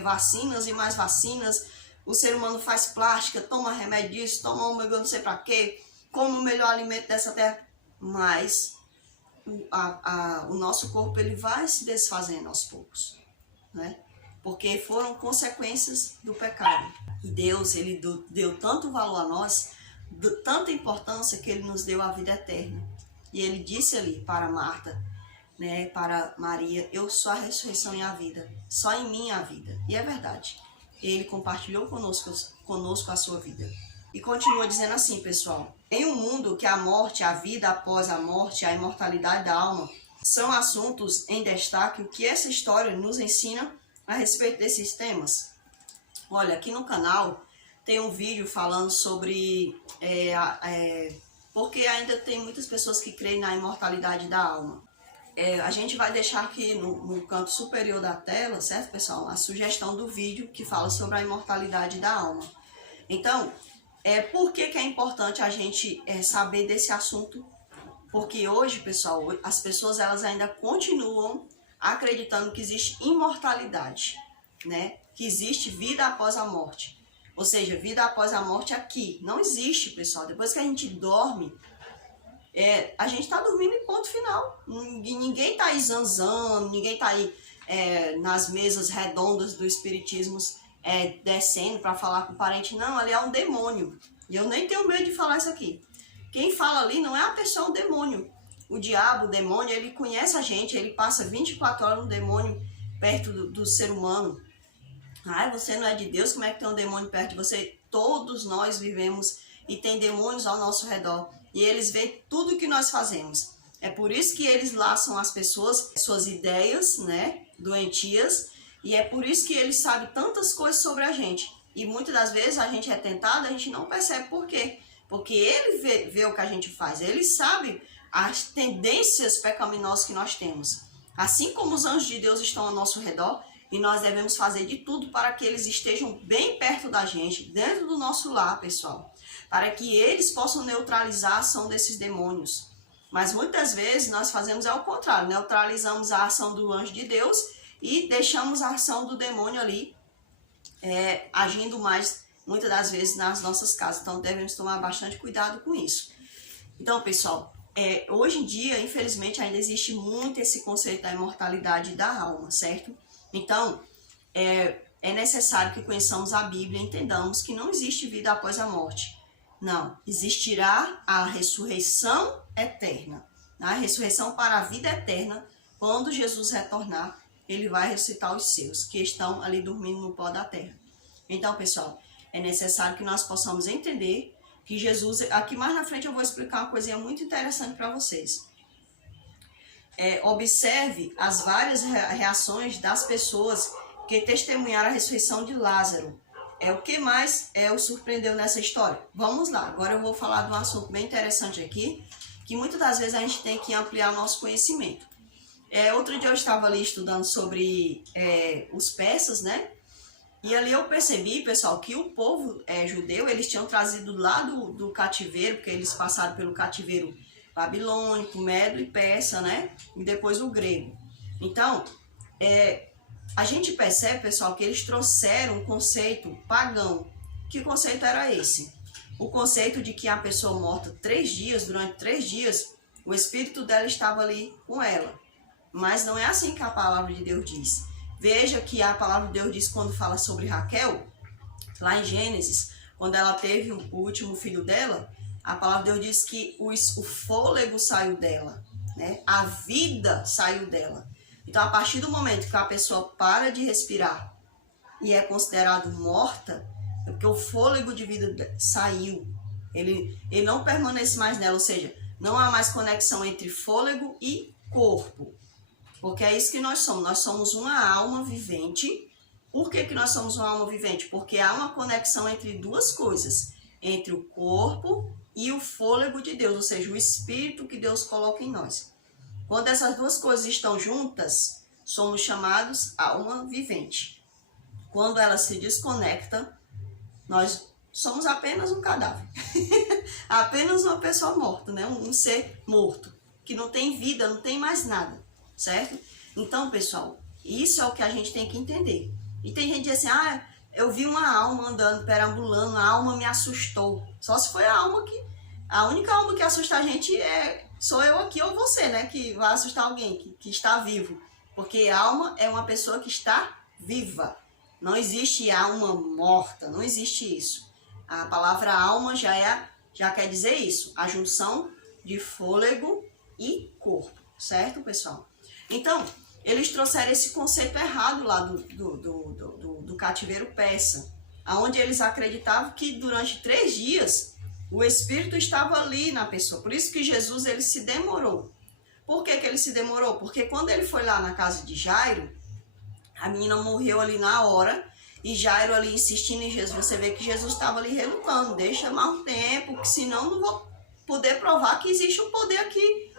vacinas e mais vacinas, o ser humano faz plástica, toma remédio disso, toma ômega não sei pra quê, come o melhor alimento dessa terra, mas o nosso corpo ele vai se desfazendo aos poucos, né? Porque foram consequências do pecado. E Deus, ele deu tanto valor a nós, tanta importância, que ele nos deu a vida eterna. E ele disse ali para Marta, né, para Maria, eu sou a ressurreição e a vida, só em mim há vida. E é verdade. Ele compartilhou conosco a sua vida. E continua dizendo assim, pessoal. Em um mundo que a morte, a vida após a morte, a imortalidade da alma, são assuntos em destaque, o que essa história nos ensina a respeito desses temas? Olha, aqui no canal tem um vídeo falando sobre... porque ainda tem muitas pessoas que creem na imortalidade da alma. A gente vai deixar aqui no canto superior da tela, certo, pessoal? A sugestão do vídeo que fala sobre a imortalidade da alma. Então, por que é importante a gente saber desse assunto? Porque hoje, pessoal, as pessoas elas ainda continuam acreditando que existe imortalidade, né? que existe vida após a morte. Ou seja, vida após a morte aqui. Não existe, pessoal. Depois que a gente dorme, a gente está dormindo em ponto final. Ninguém está aí zanzando, ninguém está aí nas mesas redondas do espiritismo descendo para falar com o parente. Não, ali é um demônio. E eu nem tenho medo de falar isso aqui. Quem fala ali não é a pessoa, é o demônio. O diabo, o demônio, ele conhece a gente, ele passa 24 horas no demônio perto do ser humano. Ah, você não é de Deus, como é que tem um demônio perto de você? Todos nós vivemos e tem demônios ao nosso redor. E eles veem tudo que nós fazemos. É por isso que eles laçam as pessoas, suas ideias, né, doentias. E é por isso que eles sabem tantas coisas sobre a gente. E muitas das vezes a gente é tentado, a gente não percebe por quê. Porque ele vê o que a gente faz, ele sabe as tendências pecaminosas que nós temos. Assim como os anjos de Deus estão ao nosso redor, e nós devemos fazer de tudo para que eles estejam bem perto da gente, dentro do nosso lar, pessoal. Para que eles possam neutralizar a ação desses demônios. Mas muitas vezes nós fazemos ao contrário, neutralizamos a ação do anjo de Deus e deixamos a ação do demônio ali agindo mais, muitas das vezes, nas nossas casas. Então, devemos tomar bastante cuidado com isso. Então, pessoal, hoje em dia, infelizmente, ainda existe muito esse conceito da imortalidade da alma, certo? Então, é necessário que conheçamos a Bíblia e entendamos que não existe vida após a morte. Não, existirá a ressurreição eterna. A ressurreição para a vida eterna, quando Jesus retornar, ele vai ressuscitar os seus, que estão ali dormindo no pó da terra. Então, pessoal, é necessário que nós possamos entender que Jesus... Aqui mais na frente eu vou explicar uma coisinha muito interessante para vocês. Observe as várias reações das pessoas que testemunharam a ressurreição de Lázaro. O que mais o surpreendeu nessa história? Vamos lá, agora eu vou falar de um assunto bem interessante aqui, que muitas das vezes a gente tem que ampliar nosso conhecimento. Outro dia eu estava ali estudando sobre os persas, né? E ali eu percebi, pessoal, que o povo judeu, eles tinham trazido lá do cativeiro, porque eles passaram pelo cativeiro babilônico, medo e persa, né? E depois o grego. Então, a gente percebe, pessoal, que eles trouxeram um conceito pagão. Que conceito era esse? O conceito de que a pessoa morta durante 3 dias, o espírito dela estava ali com ela. Mas não é assim que a palavra de Deus diz. Veja que a palavra de Deus diz quando fala sobre Raquel, lá em Gênesis, quando ela teve o último filho dela, a palavra de Deus diz que o fôlego saiu dela, né? A vida saiu dela. Então, a partir do momento que a pessoa para de respirar e é considerado morta, é porque o fôlego de vida saiu. Ele não permanece mais nela, ou seja, não há mais conexão entre fôlego e corpo. Porque é isso que nós somos uma alma vivente. Por que nós somos uma alma vivente? Porque há uma conexão entre duas coisas, entre o corpo e o fôlego de Deus, ou seja, o espírito que Deus coloca em nós. Quando essas duas coisas estão juntas, somos chamados alma vivente. Quando ela se desconecta, nós somos apenas um cadáver. Apenas uma pessoa morta, né? Um ser morto, que não tem vida, não tem mais nada. Certo? Então, pessoal, isso é o que a gente tem que entender. E tem gente que diz assim, eu vi uma alma andando, perambulando, a alma me assustou. Só se foi a única alma que assusta a gente sou eu aqui ou você, né? Que vai assustar alguém que está vivo. Porque alma é uma pessoa que está viva. Não existe alma morta, não existe isso. A palavra alma já quer dizer isso, a junção de fôlego e corpo, certo, pessoal? Então, eles trouxeram esse conceito errado lá do cativeiro persa, onde eles acreditavam que durante 3 dias o espírito estava ali na pessoa. Por isso que Jesus ele se demorou. Por que ele se demorou? Porque quando ele foi lá na casa de Jairo, a menina morreu ali na hora, e Jairo ali insistindo em Jesus. Você vê que Jesus estava ali relutando, deixa mais um tempo, que senão não vou poder provar que existe um poder aqui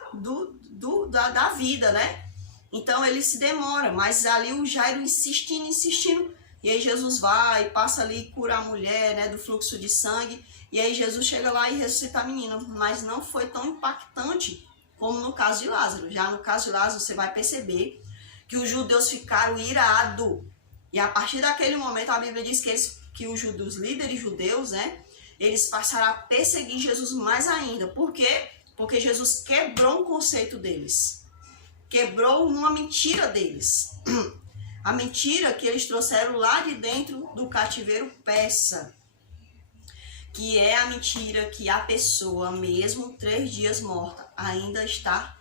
da vida, né? Então ele se demora, mas ali o Jairo insistindo, e aí Jesus vai, passa ali e cura a mulher, né, do fluxo de sangue, e aí Jesus chega lá e ressuscita a menina, mas não foi tão impactante como no caso de Lázaro. Já no caso de Lázaro você vai perceber que os judeus ficaram irados, E a partir daquele momento a Bíblia diz que os líderes judeus, né, eles passaram a perseguir Jesus mais ainda. Por quê? Porque Jesus quebrou um conceito deles. Quebrou uma mentira deles. A mentira que eles trouxeram lá de dentro do cativeiro persa. Que é a mentira que a pessoa, mesmo 3 dias morta, ainda está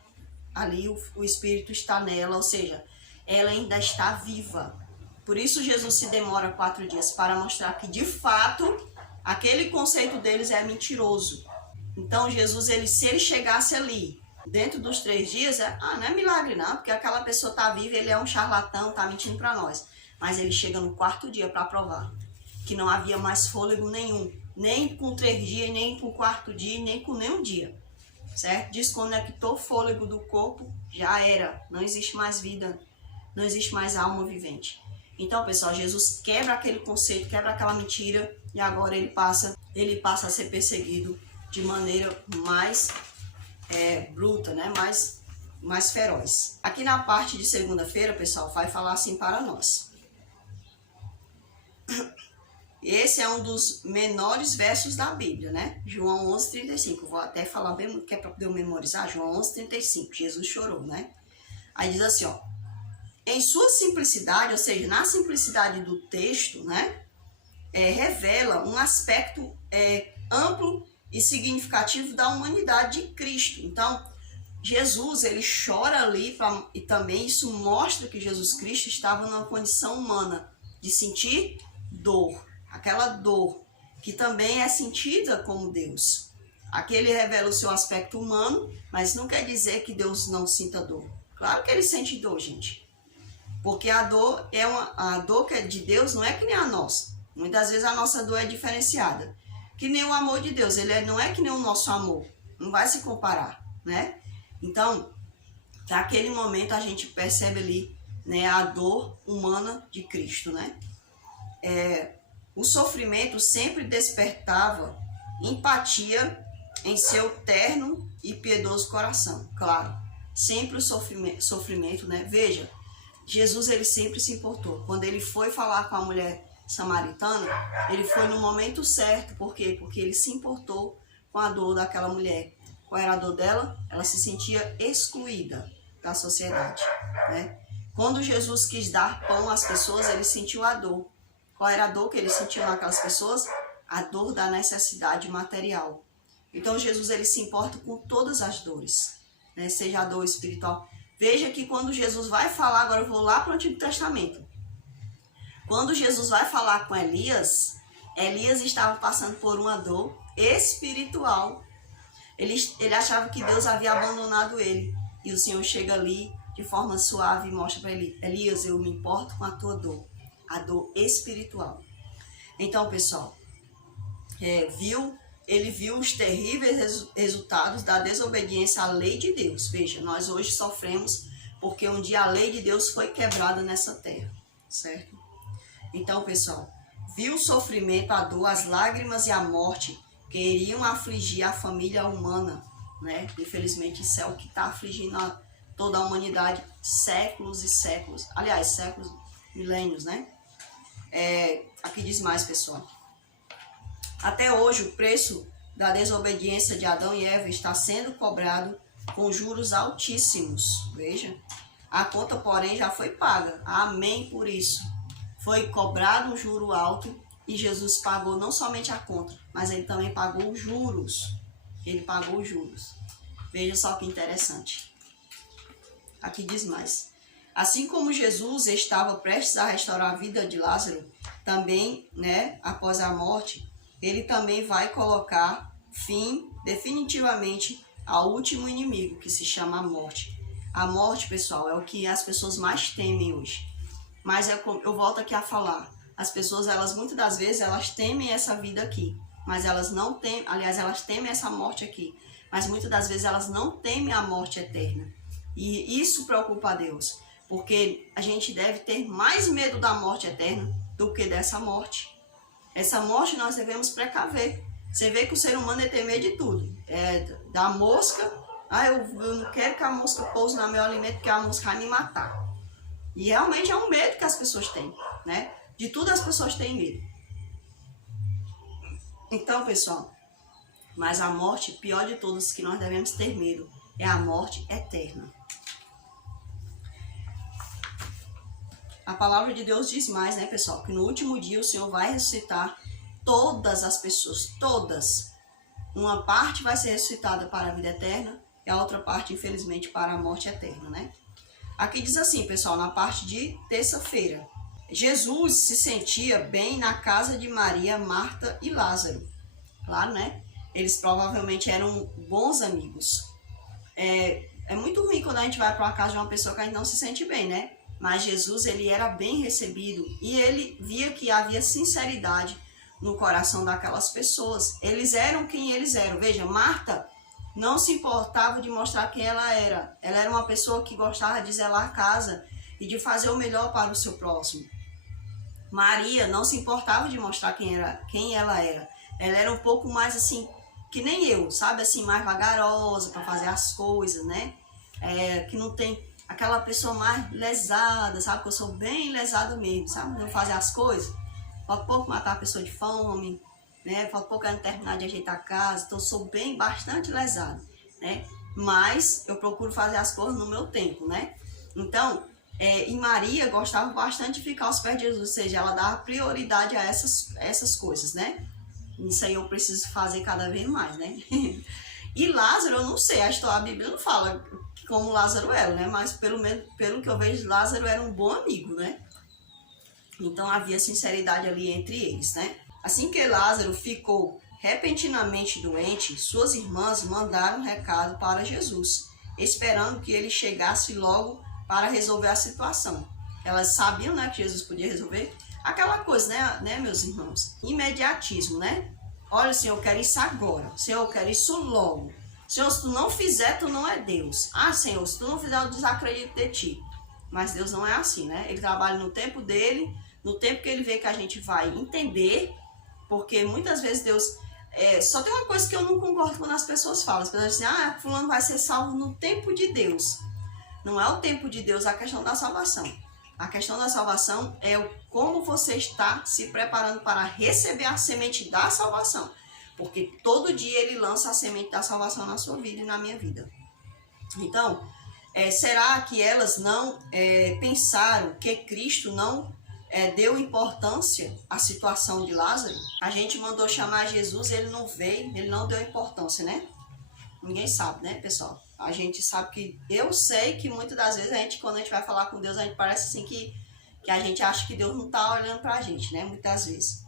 ali, o espírito está nela, ou seja, ela ainda está viva. Por isso Jesus se demora 4 dias, para mostrar que de fato aquele conceito deles é mentiroso. Então Jesus, se ele chegasse ali dentro dos 3 dias, não é milagre não, porque aquela pessoa está viva, ele é um charlatão, está mentindo para nós. Mas ele chega no 4º dia para provar que não havia mais fôlego nenhum, nem com 3 dias, nem com o 4º dia, nem com nenhum dia. Certo? Desconectou o fôlego do corpo, já era, não existe mais vida, não existe mais alma vivente. Então, pessoal, Jesus quebra aquele conceito, quebra aquela mentira, e agora ele passa a ser perseguido de maneira mais bruta, né? mais feroz. Aqui na parte de segunda-feira, pessoal, vai falar assim para nós. Esse é um dos menores versos da Bíblia, né? João 11:35. Vou até falar bem, que é para poder eu memorizar. João 11:35. Jesus chorou, né? Aí diz assim, ó. Em sua simplicidade, ou seja, na simplicidade do texto, né? Revela um aspecto amplo e significativo da humanidade de Cristo. Então, Jesus, ele chora ali, e também isso mostra que Jesus Cristo estava numa condição humana de sentir dor. Aquela dor que também é sentida como Deus. Aqui ele revela o seu aspecto humano, mas não quer dizer que Deus não sinta dor. Claro que ele sente dor, gente. Porque a dor que é de Deus não é que nem a nossa. Muitas vezes a nossa dor é diferenciada. Que nem o amor de Deus, ele não é que nem o nosso amor. Não vai se comparar, né? Então, naquele momento a gente percebe ali, né, a dor humana de Cristo, né? O sofrimento sempre despertava empatia em seu terno e piedoso coração. Claro, sempre o sofrimento, né? Veja, Jesus, ele sempre se importou. Quando ele foi falar com a mulher samaritana, ele foi no momento certo. Por quê? Porque ele se importou com a dor daquela mulher. Qual era a dor dela? Ela se sentia excluída da sociedade, né? Quando Jesus quis dar pão às pessoas, ele sentiu a dor. Qual era a dor que ele sentiu naquelas pessoas? A dor da necessidade material. Então Jesus, ele se importa com todas as dores, né? Seja a dor espiritual. Veja que quando Jesus vai falar, agora eu vou lá para o Antigo Testamento. Quando Jesus vai falar com Elias, Elias estava passando por uma dor espiritual. Ele achava que Deus havia abandonado ele. E o Senhor chega ali de forma suave e mostra para ele: Elias, eu me importo com a tua dor. A dor espiritual. Então, pessoal, ele viu os terríveis resultados da desobediência à lei de Deus. Veja, nós hoje sofremos porque um dia a lei de Deus foi quebrada nessa terra, certo? Então, pessoal, viu o sofrimento, a dor, as lágrimas e a morte que iriam afligir a família humana, né? Infelizmente, isso é o que está afligindo toda a humanidade séculos e séculos. Aliás, séculos, milênios, né? Aqui diz mais, pessoal. Até hoje, o preço da desobediência de Adão e Eva está sendo cobrado com juros altíssimos. Veja, a conta, porém, já foi paga. Amém por isso. Foi cobrado um juro alto e Jesus pagou não somente a conta, mas ele também pagou os juros. Ele pagou os juros. Veja só que interessante. Aqui diz mais. Assim como Jesus estava prestes a restaurar a vida de Lázaro, também, né, após a morte, ele também vai colocar fim definitivamente ao último inimigo, que se chama a morte. A morte, pessoal, é o que as pessoas mais temem hoje. Mas eu volto aqui a falar, as pessoas, muitas das vezes, elas temem essa vida aqui, mas elas não temem, aliás, elas temem essa morte aqui, mas muitas das vezes elas não temem a morte eterna. E isso preocupa a Deus. Porque a gente deve ter mais medo da morte eterna do que dessa morte. Essa morte nós devemos precaver. Você vê que o ser humano tem medo de tudo. Da mosca. Eu não quero que a mosca pouse no meu alimento porque a mosca vai me matar. E realmente é um medo que as pessoas têm. né? De tudo as pessoas têm medo. Então, pessoal, mas a morte, pior de todas que nós devemos ter medo, é a morte eterna. A palavra de Deus diz mais, né, pessoal? Que no último dia o Senhor vai ressuscitar todas as pessoas, todas. Uma parte vai ser ressuscitada para a vida eterna e a outra parte, infelizmente, para a morte eterna, né? Aqui diz assim, pessoal, na parte de terça-feira. Jesus se sentia bem na casa de Maria, Marta e Lázaro. Claro, né? Eles provavelmente eram bons amigos. É muito ruim quando a gente vai para uma casa de uma pessoa que a gente não se sente bem, né? Mas Jesus, ele era bem recebido e ele via que havia sinceridade no coração daquelas pessoas. Eles eram quem eles eram. Veja, Marta não se importava de mostrar quem ela era. Ela era uma pessoa que gostava de zelar a casa e de fazer o melhor para o seu próximo. Maria não se importava de mostrar quem ela era. Ela era um pouco mais assim, que nem eu, sabe? Assim, mais vagarosa para fazer as coisas, né? Que não tem aquela pessoa mais lesada, sabe? Que eu sou bem lesado mesmo, sabe? Eu fazer as coisas. Falta pouco matar a pessoa de fome, né? Falta pouco eu terminar de ajeitar a casa. Então eu sou bastante lesado, né? Mas eu procuro fazer as coisas no meu tempo, né? Então, e Maria gostava bastante de ficar aos pés de Jesus, ou seja, ela dava prioridade a essas coisas, né? Isso aí eu preciso fazer cada vez mais, né? E Lázaro, eu não sei, a Bíblia não fala como Lázaro era, né? Mas pelo que eu vejo, Lázaro era um bom amigo, né? Então havia sinceridade ali entre eles, né? Assim que Lázaro ficou repentinamente doente, suas irmãs mandaram um recado para Jesus, esperando que ele chegasse logo para resolver a situação. Elas sabiam, né, que Jesus podia resolver. Aquela coisa, né, meus irmãos? Imediatismo, né? Olha, Senhor, eu quero isso agora. Senhor, eu quero isso logo. Senhor, se tu não fizer, tu não é Deus. Ah, Senhor, se tu não fizer, eu desacredito de ti. Mas Deus não é assim, né? Ele trabalha no tempo dele, no tempo que ele vê que a gente vai entender, porque muitas vezes Deus... só tem uma coisa que eu não concordo quando as pessoas falam. As pessoas dizem, fulano vai ser salvo no tempo de Deus. Não é o tempo de Deus a questão da salvação. A questão da salvação é como você está se preparando para receber a semente da salvação. Porque todo dia ele lança a semente da salvação na sua vida e na minha vida. Então, será que elas não pensaram que Cristo não deu importância à situação de Lázaro? A gente mandou chamar Jesus, ele não veio, ele não deu importância, né? Ninguém sabe, né, pessoal? A gente sabe que... Eu sei que muitas das vezes, quando a gente vai falar com Deus, a gente parece assim que a gente acha que Deus não está olhando pra gente, né? Muitas vezes.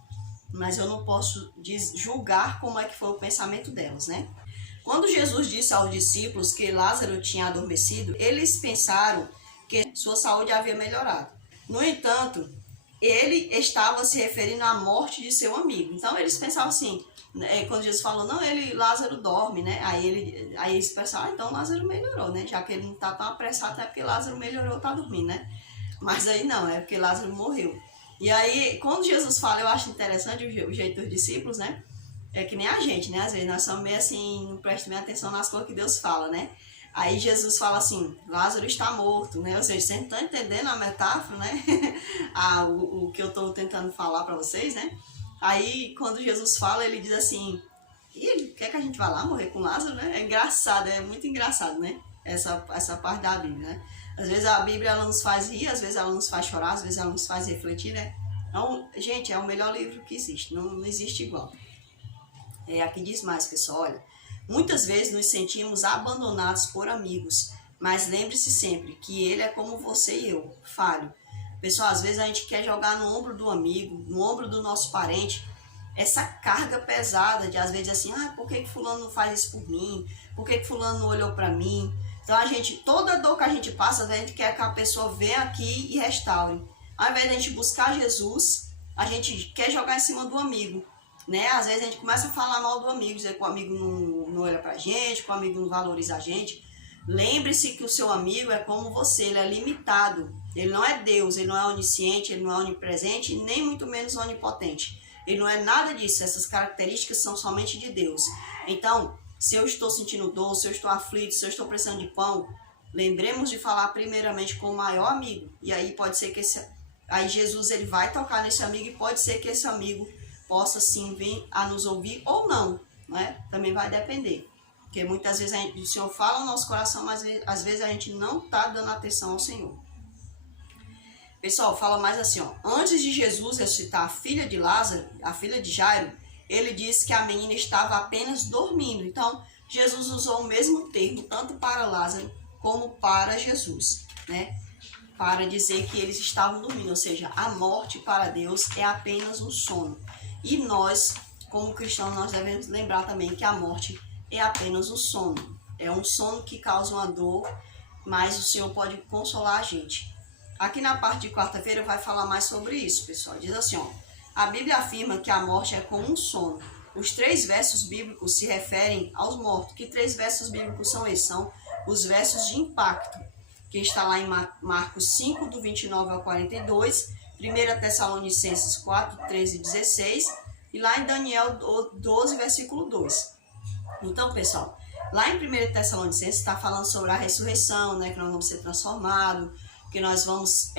Mas eu não posso julgar como é que foi o pensamento delas, né? Quando Jesus disse aos discípulos que Lázaro tinha adormecido, eles pensaram que sua saúde havia melhorado. No entanto, ele estava se referindo à morte de seu amigo. Então, eles pensavam assim... quando Jesus falou, não, Lázaro dorme, né? Aí eles pensaram, então Lázaro melhorou, né? Já que ele não está tão apressado, é porque Lázaro melhorou, está dormindo, né? Mas aí não, é porque Lázaro morreu. E aí, quando Jesus fala, eu acho interessante o jeito dos discípulos, né? É que nem a gente, né? Às vezes nós somos meio assim, não prestam bem atenção nas coisas que Deus fala, né? Aí Jesus fala assim, Lázaro está morto, né? Ou seja, vocês estão entendendo a metáfora, né? o que eu estou tentando falar para vocês, né? Aí, quando Jesus fala, ele diz assim, ele quer que a gente vá lá morrer com Lázaro, né? É engraçado, é muito engraçado, né? Essa parte da Bíblia, né? Às vezes a Bíblia ela nos faz rir, às vezes ela nos faz chorar, às vezes ela nos faz refletir, né? Então, gente, é o melhor livro que existe, não existe igual. Aqui diz mais, pessoal, olha. Muitas vezes nos sentimos abandonados por amigos, mas lembre-se sempre que ele é como você e eu, falho. Pessoal, às vezes a gente quer jogar no ombro do amigo, no ombro do nosso parente, essa carga pesada de às vezes assim, por que fulano não faz isso por mim? Por que fulano não olhou para mim? Então toda dor que a gente passa, a gente quer que a pessoa venha aqui e restaure. Ao invés de a gente buscar Jesus, a gente quer jogar em cima do amigo, né? Às vezes a gente começa a falar mal do amigo, dizer que o amigo não olha pra gente, que o amigo não valoriza a gente. Lembre-se que o seu amigo é como você, ele é limitado. Ele não é Deus, ele não é onisciente, ele não é onipresente, nem muito menos onipotente. Ele não é nada disso, essas características são somente de Deus. Então, se eu estou sentindo dor, se eu estou aflito, se eu estou precisando de pão, lembremos de falar primeiramente com o maior amigo. E aí pode ser que Aí Jesus ele vai tocar nesse amigo e pode ser que esse amigo possa sim vir a nos ouvir ou não, né? Também vai depender. Porque muitas vezes o Senhor fala no nosso coração, mas às vezes a gente não está dando atenção ao Senhor. Pessoal, fala mais assim, ó. Antes de Jesus ressuscitar a filha de Lázaro, a filha de Jairo, ele disse que a menina estava apenas dormindo. Então, Jesus usou o mesmo termo, tanto para Lázaro como para Jesus, né? Para dizer que eles estavam dormindo, ou seja, a morte para Deus é apenas um sono. E nós, como cristãos, nós devemos lembrar também que a morte é apenas um sono. É um sono que causa uma dor, mas o Senhor pode consolar a gente. Aqui na parte de quarta-feira vai falar mais sobre isso, pessoal. Diz assim, ó, a Bíblia afirma que a morte é como um sono. Os 3 versos bíblicos se referem aos mortos. Que 3 versos bíblicos são esses? São os versos de impacto, que está lá em Marcos 5, do 29 ao 42, 1 Tessalonicenses 4, 13 e 16, e lá em Daniel 12, versículo 2. Então, pessoal, lá em 1 Tessalonicenses está falando sobre a ressurreição, né, que nós vamos ser transformados, que nós vamos,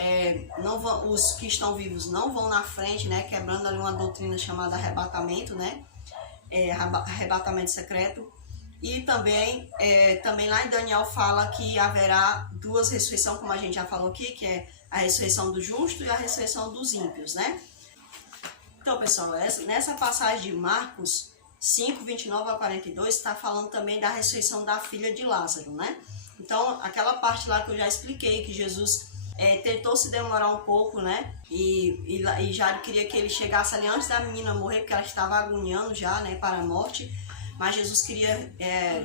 os que estão vivos não vão na frente, né, quebrando ali uma doutrina chamada arrebatamento, né, arrebatamento secreto. E também lá em Daniel fala que haverá 2 ressurreições, como a gente já falou aqui, que é a ressurreição do justo e a ressurreição dos ímpios, né? Então, pessoal, nessa passagem de Marcos 5, 29 a 42, está falando também da ressurreição da filha de Lázaro, né? Então, aquela parte lá que eu já expliquei, que Jesus tentou se demorar um pouco, né? E Jairo queria que ele chegasse ali antes da menina morrer, porque ela estava agoniando já, né, para a morte. Mas Jesus queria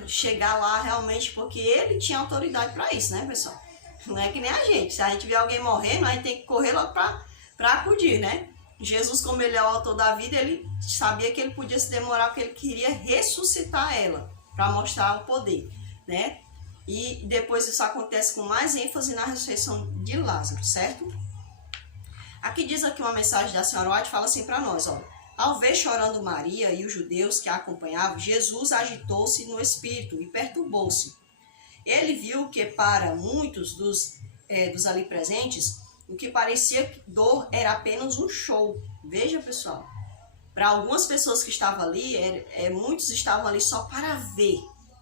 chegar lá realmente porque ele tinha autoridade para isso, né, pessoal? Não é que nem a gente. Se a gente vê alguém morrendo, a gente tem que correr logo para acudir, né? Jesus, como ele é o autor da vida, ele sabia que ele podia se demorar porque ele queria ressuscitar ela, para mostrar o poder, né? E depois isso acontece com mais ênfase na ressurreição de Lázaro, certo? Aqui diz aqui uma mensagem da Senhora White, fala assim para nós, ó. Ao ver chorando Maria e os judeus que a acompanhavam, Jesus agitou-se no espírito e perturbou-se. Ele viu que para muitos dos ali presentes, o que parecia dor era apenas um show. Veja, pessoal, para algumas pessoas que estavam ali, muitos estavam ali só para ver,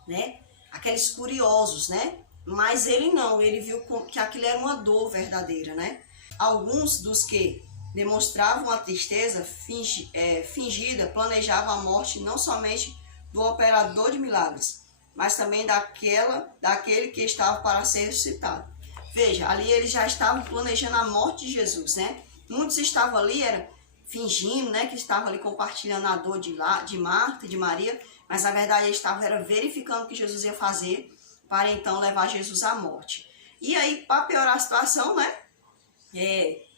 né? Aqueles curiosos, né? Mas ele não, ele viu que aquilo era uma dor verdadeira, né? Alguns dos que demonstravam a tristeza fingida, planejavam a morte não somente do operador de milagres, mas também daquele que estava para ser ressuscitado. Veja, ali eles já estavam planejando a morte de Jesus, né? Muitos estavam ali, fingindo, né, que estavam ali compartilhando a dor de Marta e de Maria, mas na verdade eles estavam verificando o que Jesus ia fazer para então levar Jesus à morte. E aí, para piorar a situação, né?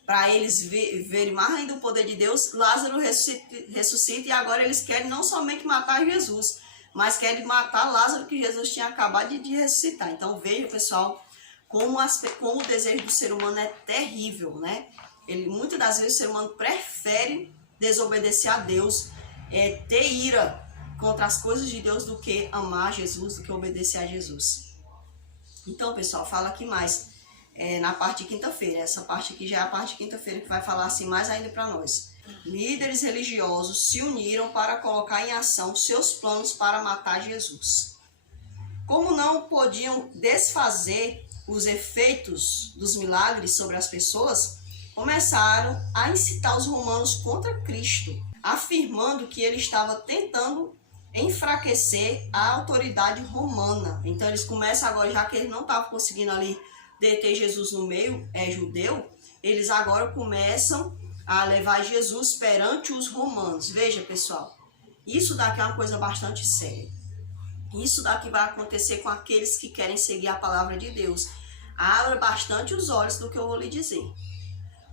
Para eles verem mais ainda o poder de Deus, Lázaro ressuscita e agora eles querem não somente matar Jesus, mas querem matar Lázaro que Jesus tinha acabado de ressuscitar. Então veja, pessoal, como o desejo do ser humano é terrível, né? Muitas das vezes o ser humano prefere desobedecer a Deus, ter ira contra as coisas de Deus do que amar Jesus, do que obedecer a Jesus. Então, pessoal, fala aqui mais. Na parte de quinta-feira, essa parte aqui já é a parte de quinta-feira que vai falar assim mais ainda para nós. Líderes religiosos se uniram para colocar em ação seus planos para matar Jesus. Como não podiam desfazer os efeitos dos milagres sobre as pessoas, começaram a incitar os romanos contra Cristo, afirmando que ele estava tentando enfraquecer a autoridade romana. Então eles começam agora, já que eles não estavam conseguindo ali deter Jesus no meio judeu, eles agora começam a levar Jesus perante os romanos. Veja, pessoal, isso daqui é uma coisa bastante séria. Isso daqui vai acontecer com aqueles que querem seguir a palavra de Deus. Abra bastante os olhos do que eu vou lhe dizer.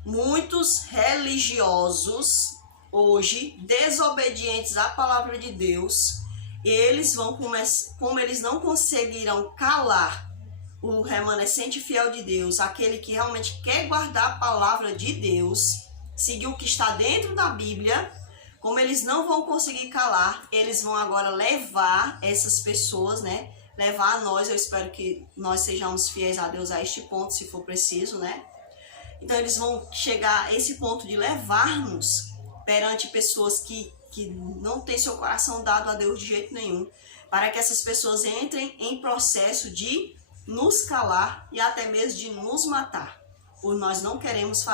Muitos religiosos, hoje, desobedientes à palavra de Deus, eles vão começar, como eles não conseguirão calar o remanescente fiel de Deus, aquele que realmente quer guardar a palavra de Deus, seguir o que está dentro da Bíblia, como eles não vão conseguir calar, eles vão agora levar essas pessoas, né? Levar a nós, eu espero que nós sejamos fiéis a Deus a este ponto, se for preciso, né? Então eles vão chegar a esse ponto de levar-nos perante pessoas que não têm seu coração dado a Deus de jeito nenhum, para que essas pessoas entrem em processo de nos calar e até mesmo de nos matar, por nós não queremos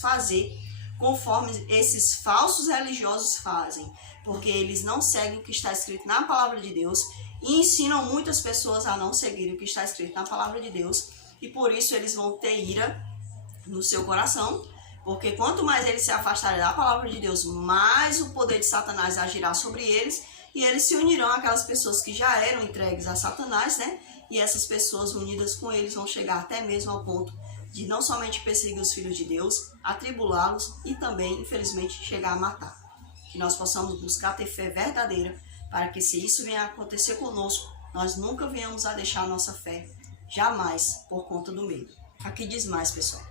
fazer conforme esses falsos religiosos fazem, porque eles não seguem o que está escrito na palavra de Deus e ensinam muitas pessoas a não seguir o que está escrito na palavra de Deus, e por isso eles vão ter ira no seu coração, porque quanto mais eles se afastarem da palavra de Deus, mais o poder de Satanás agirá sobre eles, e eles se unirão àquelas pessoas que já eram entregues a Satanás, né? E essas pessoas unidas com eles vão chegar até mesmo ao ponto de não somente perseguir os filhos de Deus, atribulá-los e também, infelizmente, chegar a matar. Que nós possamos buscar ter fé verdadeira, para que se isso venha a acontecer conosco, nós nunca venhamos a deixar a nossa fé, jamais, por conta do medo. Aqui diz mais, pessoal.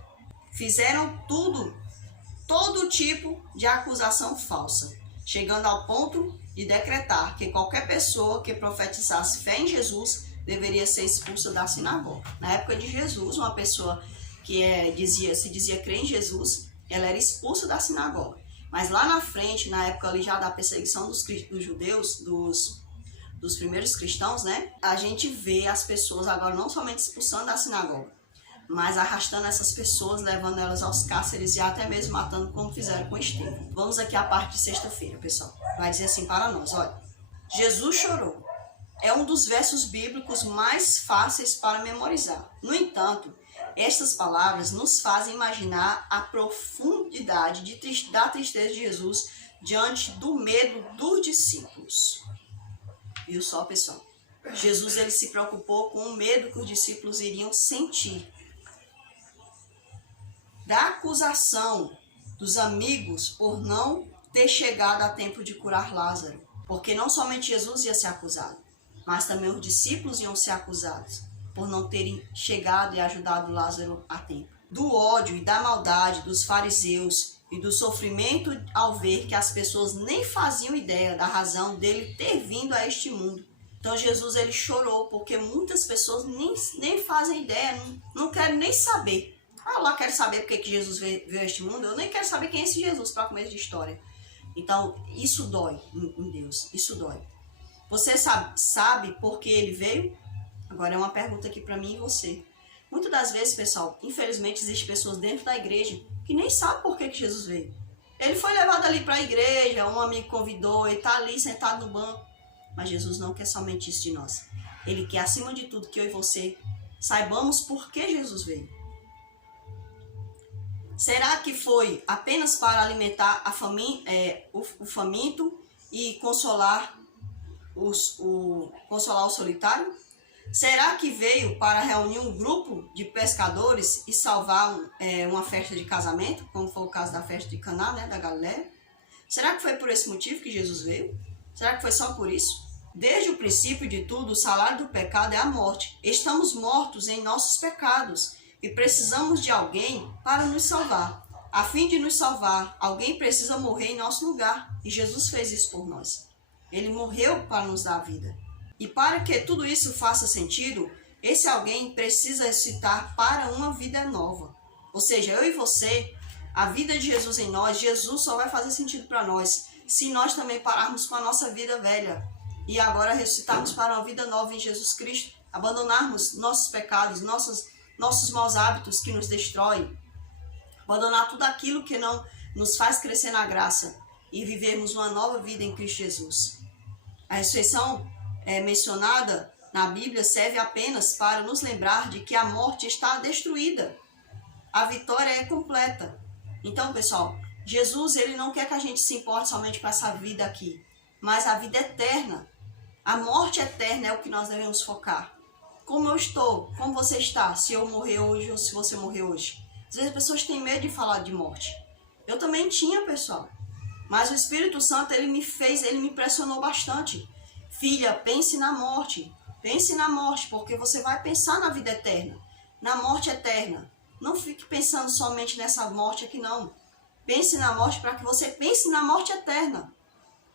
Fizeram todo tipo de acusação falsa, chegando ao ponto de decretar que qualquer pessoa que profetizasse fé em Jesus deveria ser expulsa da sinagoga. Na época de Jesus, uma pessoa que se dizia crer em Jesus, ela era expulsa da sinagoga. Mas lá na frente, na época ali já da perseguição dos judeus, dos primeiros cristãos, né? A gente vê as pessoas agora não somente expulsando da sinagoga, mas arrastando essas pessoas, levando elas aos cárceres e até mesmo matando, como fizeram com Estevão. Vamos aqui à parte de sexta-feira, pessoal. Vai dizer assim para nós, olha. Jesus chorou. É um dos versos bíblicos mais fáceis para memorizar. No entanto, estas palavras nos fazem imaginar a profundidade da tristeza de Jesus diante do medo dos discípulos. Viu só, pessoal? Jesus ele se preocupou com o medo que os discípulos iriam sentir da acusação dos amigos por não ter chegado a tempo de curar Lázaro. Porque não somente Jesus ia ser acusado, mas também os discípulos iam ser acusados por não terem chegado e ajudado Lázaro a tempo. Do ódio e da maldade dos fariseus e do sofrimento ao ver que as pessoas nem faziam ideia da razão dele ter vindo a este mundo. Então Jesus ele chorou porque muitas pessoas nem fazem ideia, não querem nem saber. Ah, lá quero saber porque que Jesus veio a este mundo, eu nem quero saber quem é esse Jesus para começo de história. Então isso dói em Deus, isso dói. Você sabe por que ele veio? Agora é uma pergunta aqui para mim e você. Muitas das vezes, pessoal, infelizmente existem pessoas dentro da igreja que nem sabem por que Jesus veio. Ele foi levado ali para a igreja, um amigo convidou, ele está ali sentado no banco. Mas Jesus não quer somente isso de nós. Ele quer, acima de tudo, que eu e você saibamos por que Jesus veio. Será que foi apenas para alimentar o faminto e consolar o solitário? Será que veio para reunir um grupo de pescadores e salvar uma festa de casamento, como foi o caso da festa de Caná, né, da Galileia? Será que foi por esse motivo que Jesus veio? Será que foi só por isso? Desde o princípio de tudo, o salário do pecado é a morte. Estamos mortos em nossos pecados e precisamos de alguém para nos salvar. A fim de nos salvar, alguém precisa morrer em nosso lugar. E Jesus fez isso por nós. Ele morreu para nos dar a vida. E para que tudo isso faça sentido, esse alguém precisa ressuscitar para uma vida nova. Ou seja, eu e você, a vida de Jesus em nós, Jesus só vai fazer sentido para nós se nós também pararmos com a nossa vida velha e agora ressuscitarmos para uma vida nova em Jesus Cristo, abandonarmos nossos pecados, nossos maus hábitos que nos destroem, abandonar tudo aquilo que não nos faz crescer na graça e vivermos uma nova vida em Cristo Jesus. A ressurreição mencionada na Bíblia serve apenas para nos lembrar de que a morte está destruída. A vitória é completa. Então, pessoal, Jesus ele não quer que a gente se importe somente com essa vida aqui, mas a vida eterna. A morte eterna é o que nós devemos focar. Como eu estou? Como você está? Se eu morrer hoje ou se você morrer hoje? Às vezes as pessoas têm medo de falar de morte. Eu também tinha, pessoal. Mas o Espírito Santo, ele me impressionou bastante. Filha, pense na morte. Pense na morte, porque você vai pensar na vida eterna. Na morte eterna. Não fique pensando somente nessa morte aqui, não. Pense na morte para que você pense na morte eterna.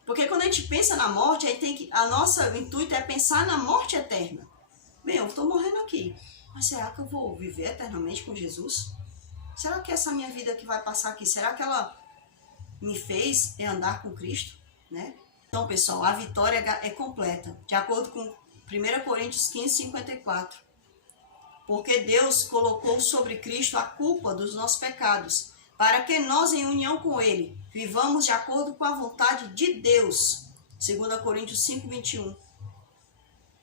Porque quando a gente pensa na morte, aí nosso intuito é pensar na morte eterna. Bem, eu estou morrendo aqui. Mas será que eu vou viver eternamente com Jesus? Será que essa minha vida que vai passar aqui, será que ela me fez andar com Cristo, né? Então, pessoal, a vitória é completa, de acordo com 1 Coríntios 15, 54. Porque Deus colocou sobre Cristo a culpa dos nossos pecados, para que nós, em união com Ele, vivamos de acordo com a vontade de Deus. 2 Coríntios 5, 21.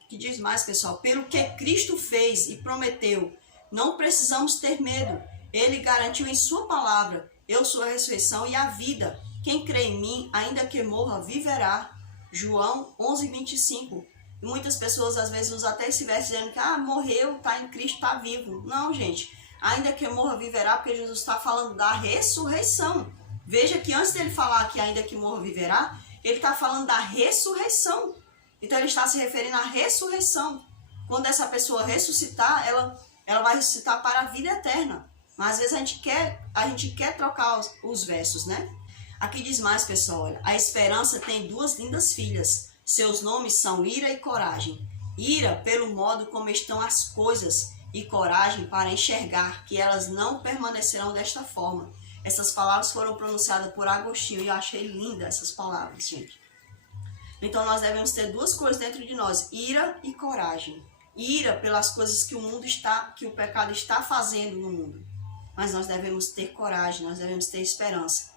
Que diz mais, pessoal? Pelo que Cristo fez e prometeu, não precisamos ter medo. Ele garantiu em sua palavra: eu sou a ressurreição e a vida. Quem crê em mim, ainda que morra, viverá. João 11, 25. E muitas pessoas às vezes usam até esse verso dizendo que morreu, está em Cristo, está vivo. Não, gente. Ainda que morra, viverá, porque Jesus está falando da ressurreição. Veja que antes dele falar que ainda que morra, viverá, ele está falando da ressurreição. Então ele está se referindo à ressurreição. Quando essa pessoa ressuscitar, ela vai ressuscitar para a vida eterna. Mas às vezes a gente quer trocar os versos, né? Aqui diz mais, pessoal, olha, a esperança tem duas lindas filhas. Seus nomes são Ira e Coragem. Ira pelo modo como estão as coisas e coragem para enxergar que elas não permanecerão desta forma. Essas palavras foram pronunciadas por Agostinho e eu achei linda essas palavras, gente. Então nós devemos ter duas coisas dentro de nós, ira e coragem. Ira pelas coisas que o pecado está fazendo no mundo. Mas nós devemos ter coragem, nós devemos ter esperança,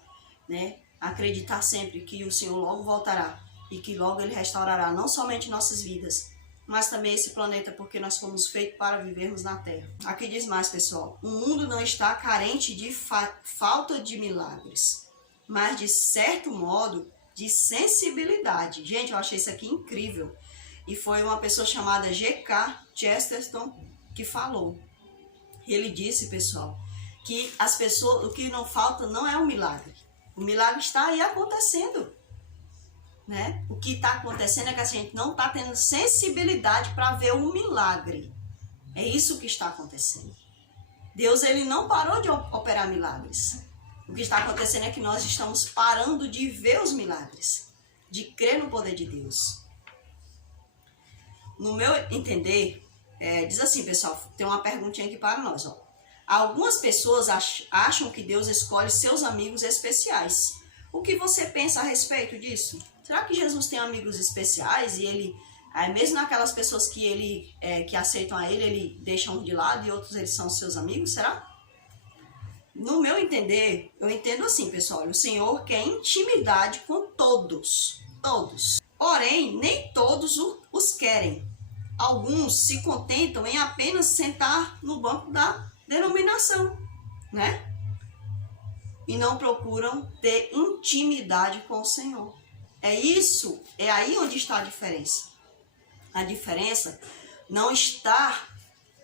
né? Acreditar sempre que o Senhor logo voltará e que logo Ele restaurará não somente nossas vidas, mas também esse planeta, porque nós fomos feitos para vivermos na Terra. Aqui diz mais, pessoal. O mundo não está carente de falta de milagres, mas de certo modo de sensibilidade. Gente, eu achei isso aqui incrível. E foi uma pessoa chamada G.K. Chesterton que falou. Ele disse, pessoal, que as pessoas, o que não falta não é um milagre. O milagre está aí acontecendo, né? O que está acontecendo é que a gente não está tendo sensibilidade para ver um milagre. É isso que está acontecendo. Deus, ele não parou de operar milagres. O que está acontecendo é que nós estamos parando de ver os milagres, de crer no poder de Deus. No meu entender, diz assim, pessoal, tem uma perguntinha aqui para nós, ó. Algumas pessoas acham que Deus escolhe seus amigos especiais. O que você pensa a respeito disso? Será que Jesus tem amigos especiais e ele, mesmo naquelas pessoas que aceitam a ele deixa um de lado e outros eles são seus amigos? Será? No meu entender, eu entendo assim, pessoal, o Senhor quer intimidade com todos. Porém, nem todos os querem. Alguns se contentam em apenas sentar no banco da denominação, né? E não procuram ter intimidade com o Senhor. É aí onde está a diferença. A diferença não está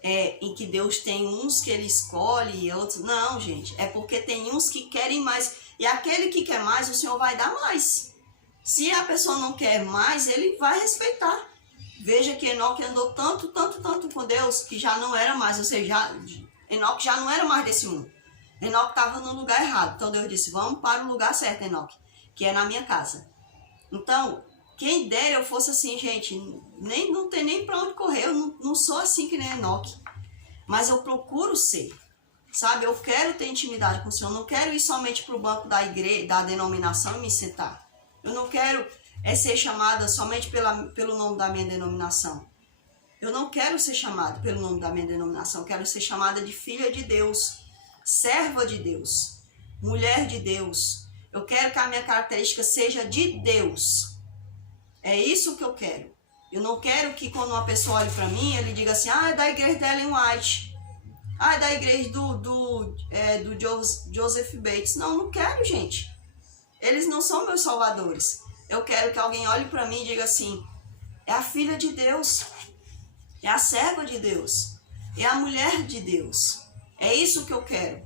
em que Deus tem uns que Ele escolhe e outros. Não, gente. É porque tem uns que querem mais. E aquele que quer mais, o Senhor vai dar mais. Se a pessoa não quer mais, Ele vai respeitar. Veja que Enoque andou tanto com Deus que já não era mais. Ou seja, Enoque já não era mais desse mundo. Enoque estava no lugar errado. Então Deus disse, vamos para o lugar certo, Enoque, que é na minha casa. Então, quem dera eu fosse assim, gente, não tem nem para onde correr. Eu não sou assim que nem Enoque. Mas eu procuro ser, sabe? Eu quero ter intimidade com o Senhor. Eu não quero ir somente para o banco da igreja, da denominação e me sentar. Eu não quero ser chamada somente pelo nome da minha denominação. Eu não quero ser chamada pelo nome da minha denominação. Eu quero ser chamada de filha de Deus, serva de Deus, mulher de Deus. Eu quero que a minha característica seja de Deus. É isso que eu quero. Eu não quero que quando uma pessoa olhe para mim, ele diga assim, é da igreja da Ellen White. É da igreja do Joseph Bates. Não quero, gente. Eles não são meus salvadores. Eu quero que alguém olhe para mim e diga assim, é a filha de Deus, é a serva de Deus, é a mulher de Deus. É isso que eu quero,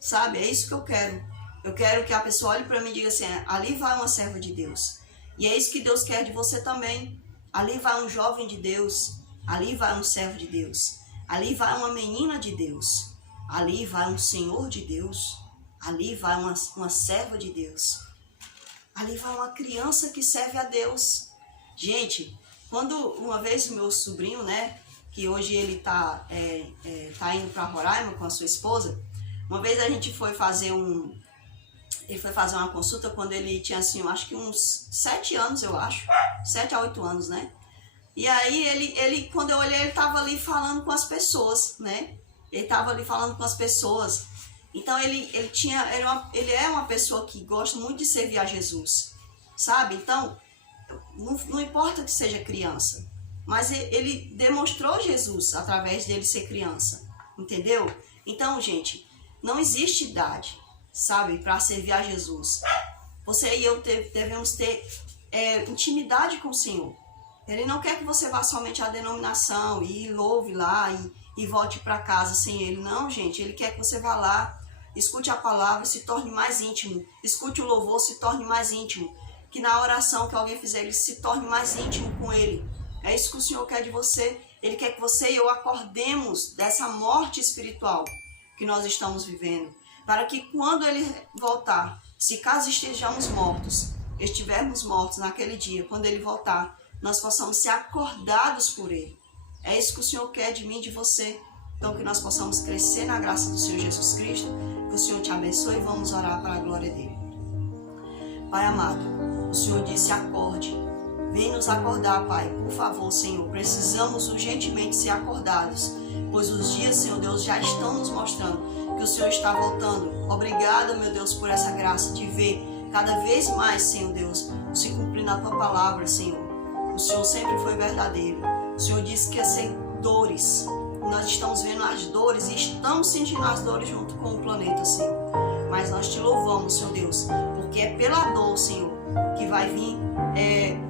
sabe? É isso que eu quero. Eu quero que a pessoa olhe para mim e diga assim, ali vai uma serva de Deus. E é isso que Deus quer de você também. Ali vai um jovem de Deus, ali vai um servo de Deus, ali vai uma menina de Deus, ali vai um senhor de Deus, ali vai uma serva de Deus, ali vai uma criança que serve a Deus. Gente, quando uma vez meu sobrinho, né, que hoje ele tá indo para Roraima com a sua esposa, Uma vez a gente foi fazer ele foi fazer uma consulta quando ele tinha, assim, eu acho que uns 7 anos, eu acho. 7 a 8 anos, né? E aí, ele quando eu olhei, ele tava ali falando com as pessoas, né? Ele tava ali falando com as pessoas. Então, ele é uma pessoa que gosta muito de servir a Jesus, sabe? Então, não importa que seja criança, mas ele demonstrou Jesus através dele ser criança, entendeu? Então, gente, não existe idade, sabe, para servir a Jesus. Você e eu devemos ter intimidade com o Senhor. Ele não quer que você vá somente à denominação e louve lá e volte para casa sem ele. Não, gente, ele quer que você vá lá, escute a palavra, se torne mais íntimo. Escute o louvor, se torne mais íntimo. Que na oração que alguém fizer, ele se torne mais íntimo com ele. É isso que o Senhor quer de você. Ele quer que você e eu acordemos dessa morte espiritual que nós estamos vivendo. Para que quando ele voltar, se caso estivermos mortos naquele dia, quando ele voltar, nós possamos ser acordados por ele. É isso que o Senhor quer de mim e de você. Então, que nós possamos crescer na graça do Senhor Jesus Cristo. Que o Senhor te abençoe e vamos orar para a glória dele. Pai amado, o Senhor disse: acorde. Vem nos acordar, Pai. Por favor, Senhor. Precisamos urgentemente ser acordados. Pois os dias, Senhor Deus, já estão nos mostrando que o Senhor está voltando. Obrigada, meu Deus, por essa graça de ver cada vez mais, Senhor Deus, se cumprindo a Tua palavra, Senhor. O Senhor sempre foi verdadeiro. O Senhor disse que ia ser dores. Nós estamos vendo as dores e estamos sentindo as dores junto com o planeta, Senhor. Mas nós te louvamos, Senhor Deus, porque é pela dor, Senhor, que vai vir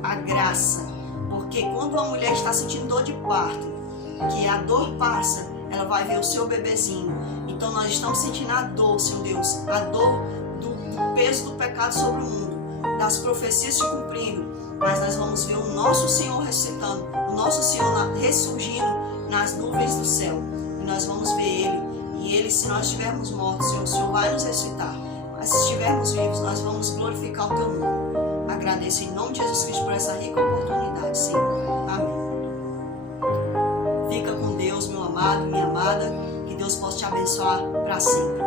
a graça. Porque quando uma mulher está sentindo dor de parto, que a dor passa, ela vai ver o seu bebezinho. Então nós estamos sentindo a dor, Senhor Deus, a dor do peso do pecado sobre o mundo, das profecias se cumprindo. Mas nós vamos ver o nosso Senhor ressuscitando, o nosso Senhor ressurgindo nas nuvens do céu. E nós vamos ver Ele. E Ele, se nós estivermos mortos, Senhor, o Senhor vai nos ressuscitar. Mas se estivermos vivos, nós vamos glorificar o Teu nome. Agradeço em nome de Jesus Cristo por essa rica oportunidade, Senhor. Amém. Fica com Deus, meu amado, minha amada. Que Deus possa te abençoar para sempre.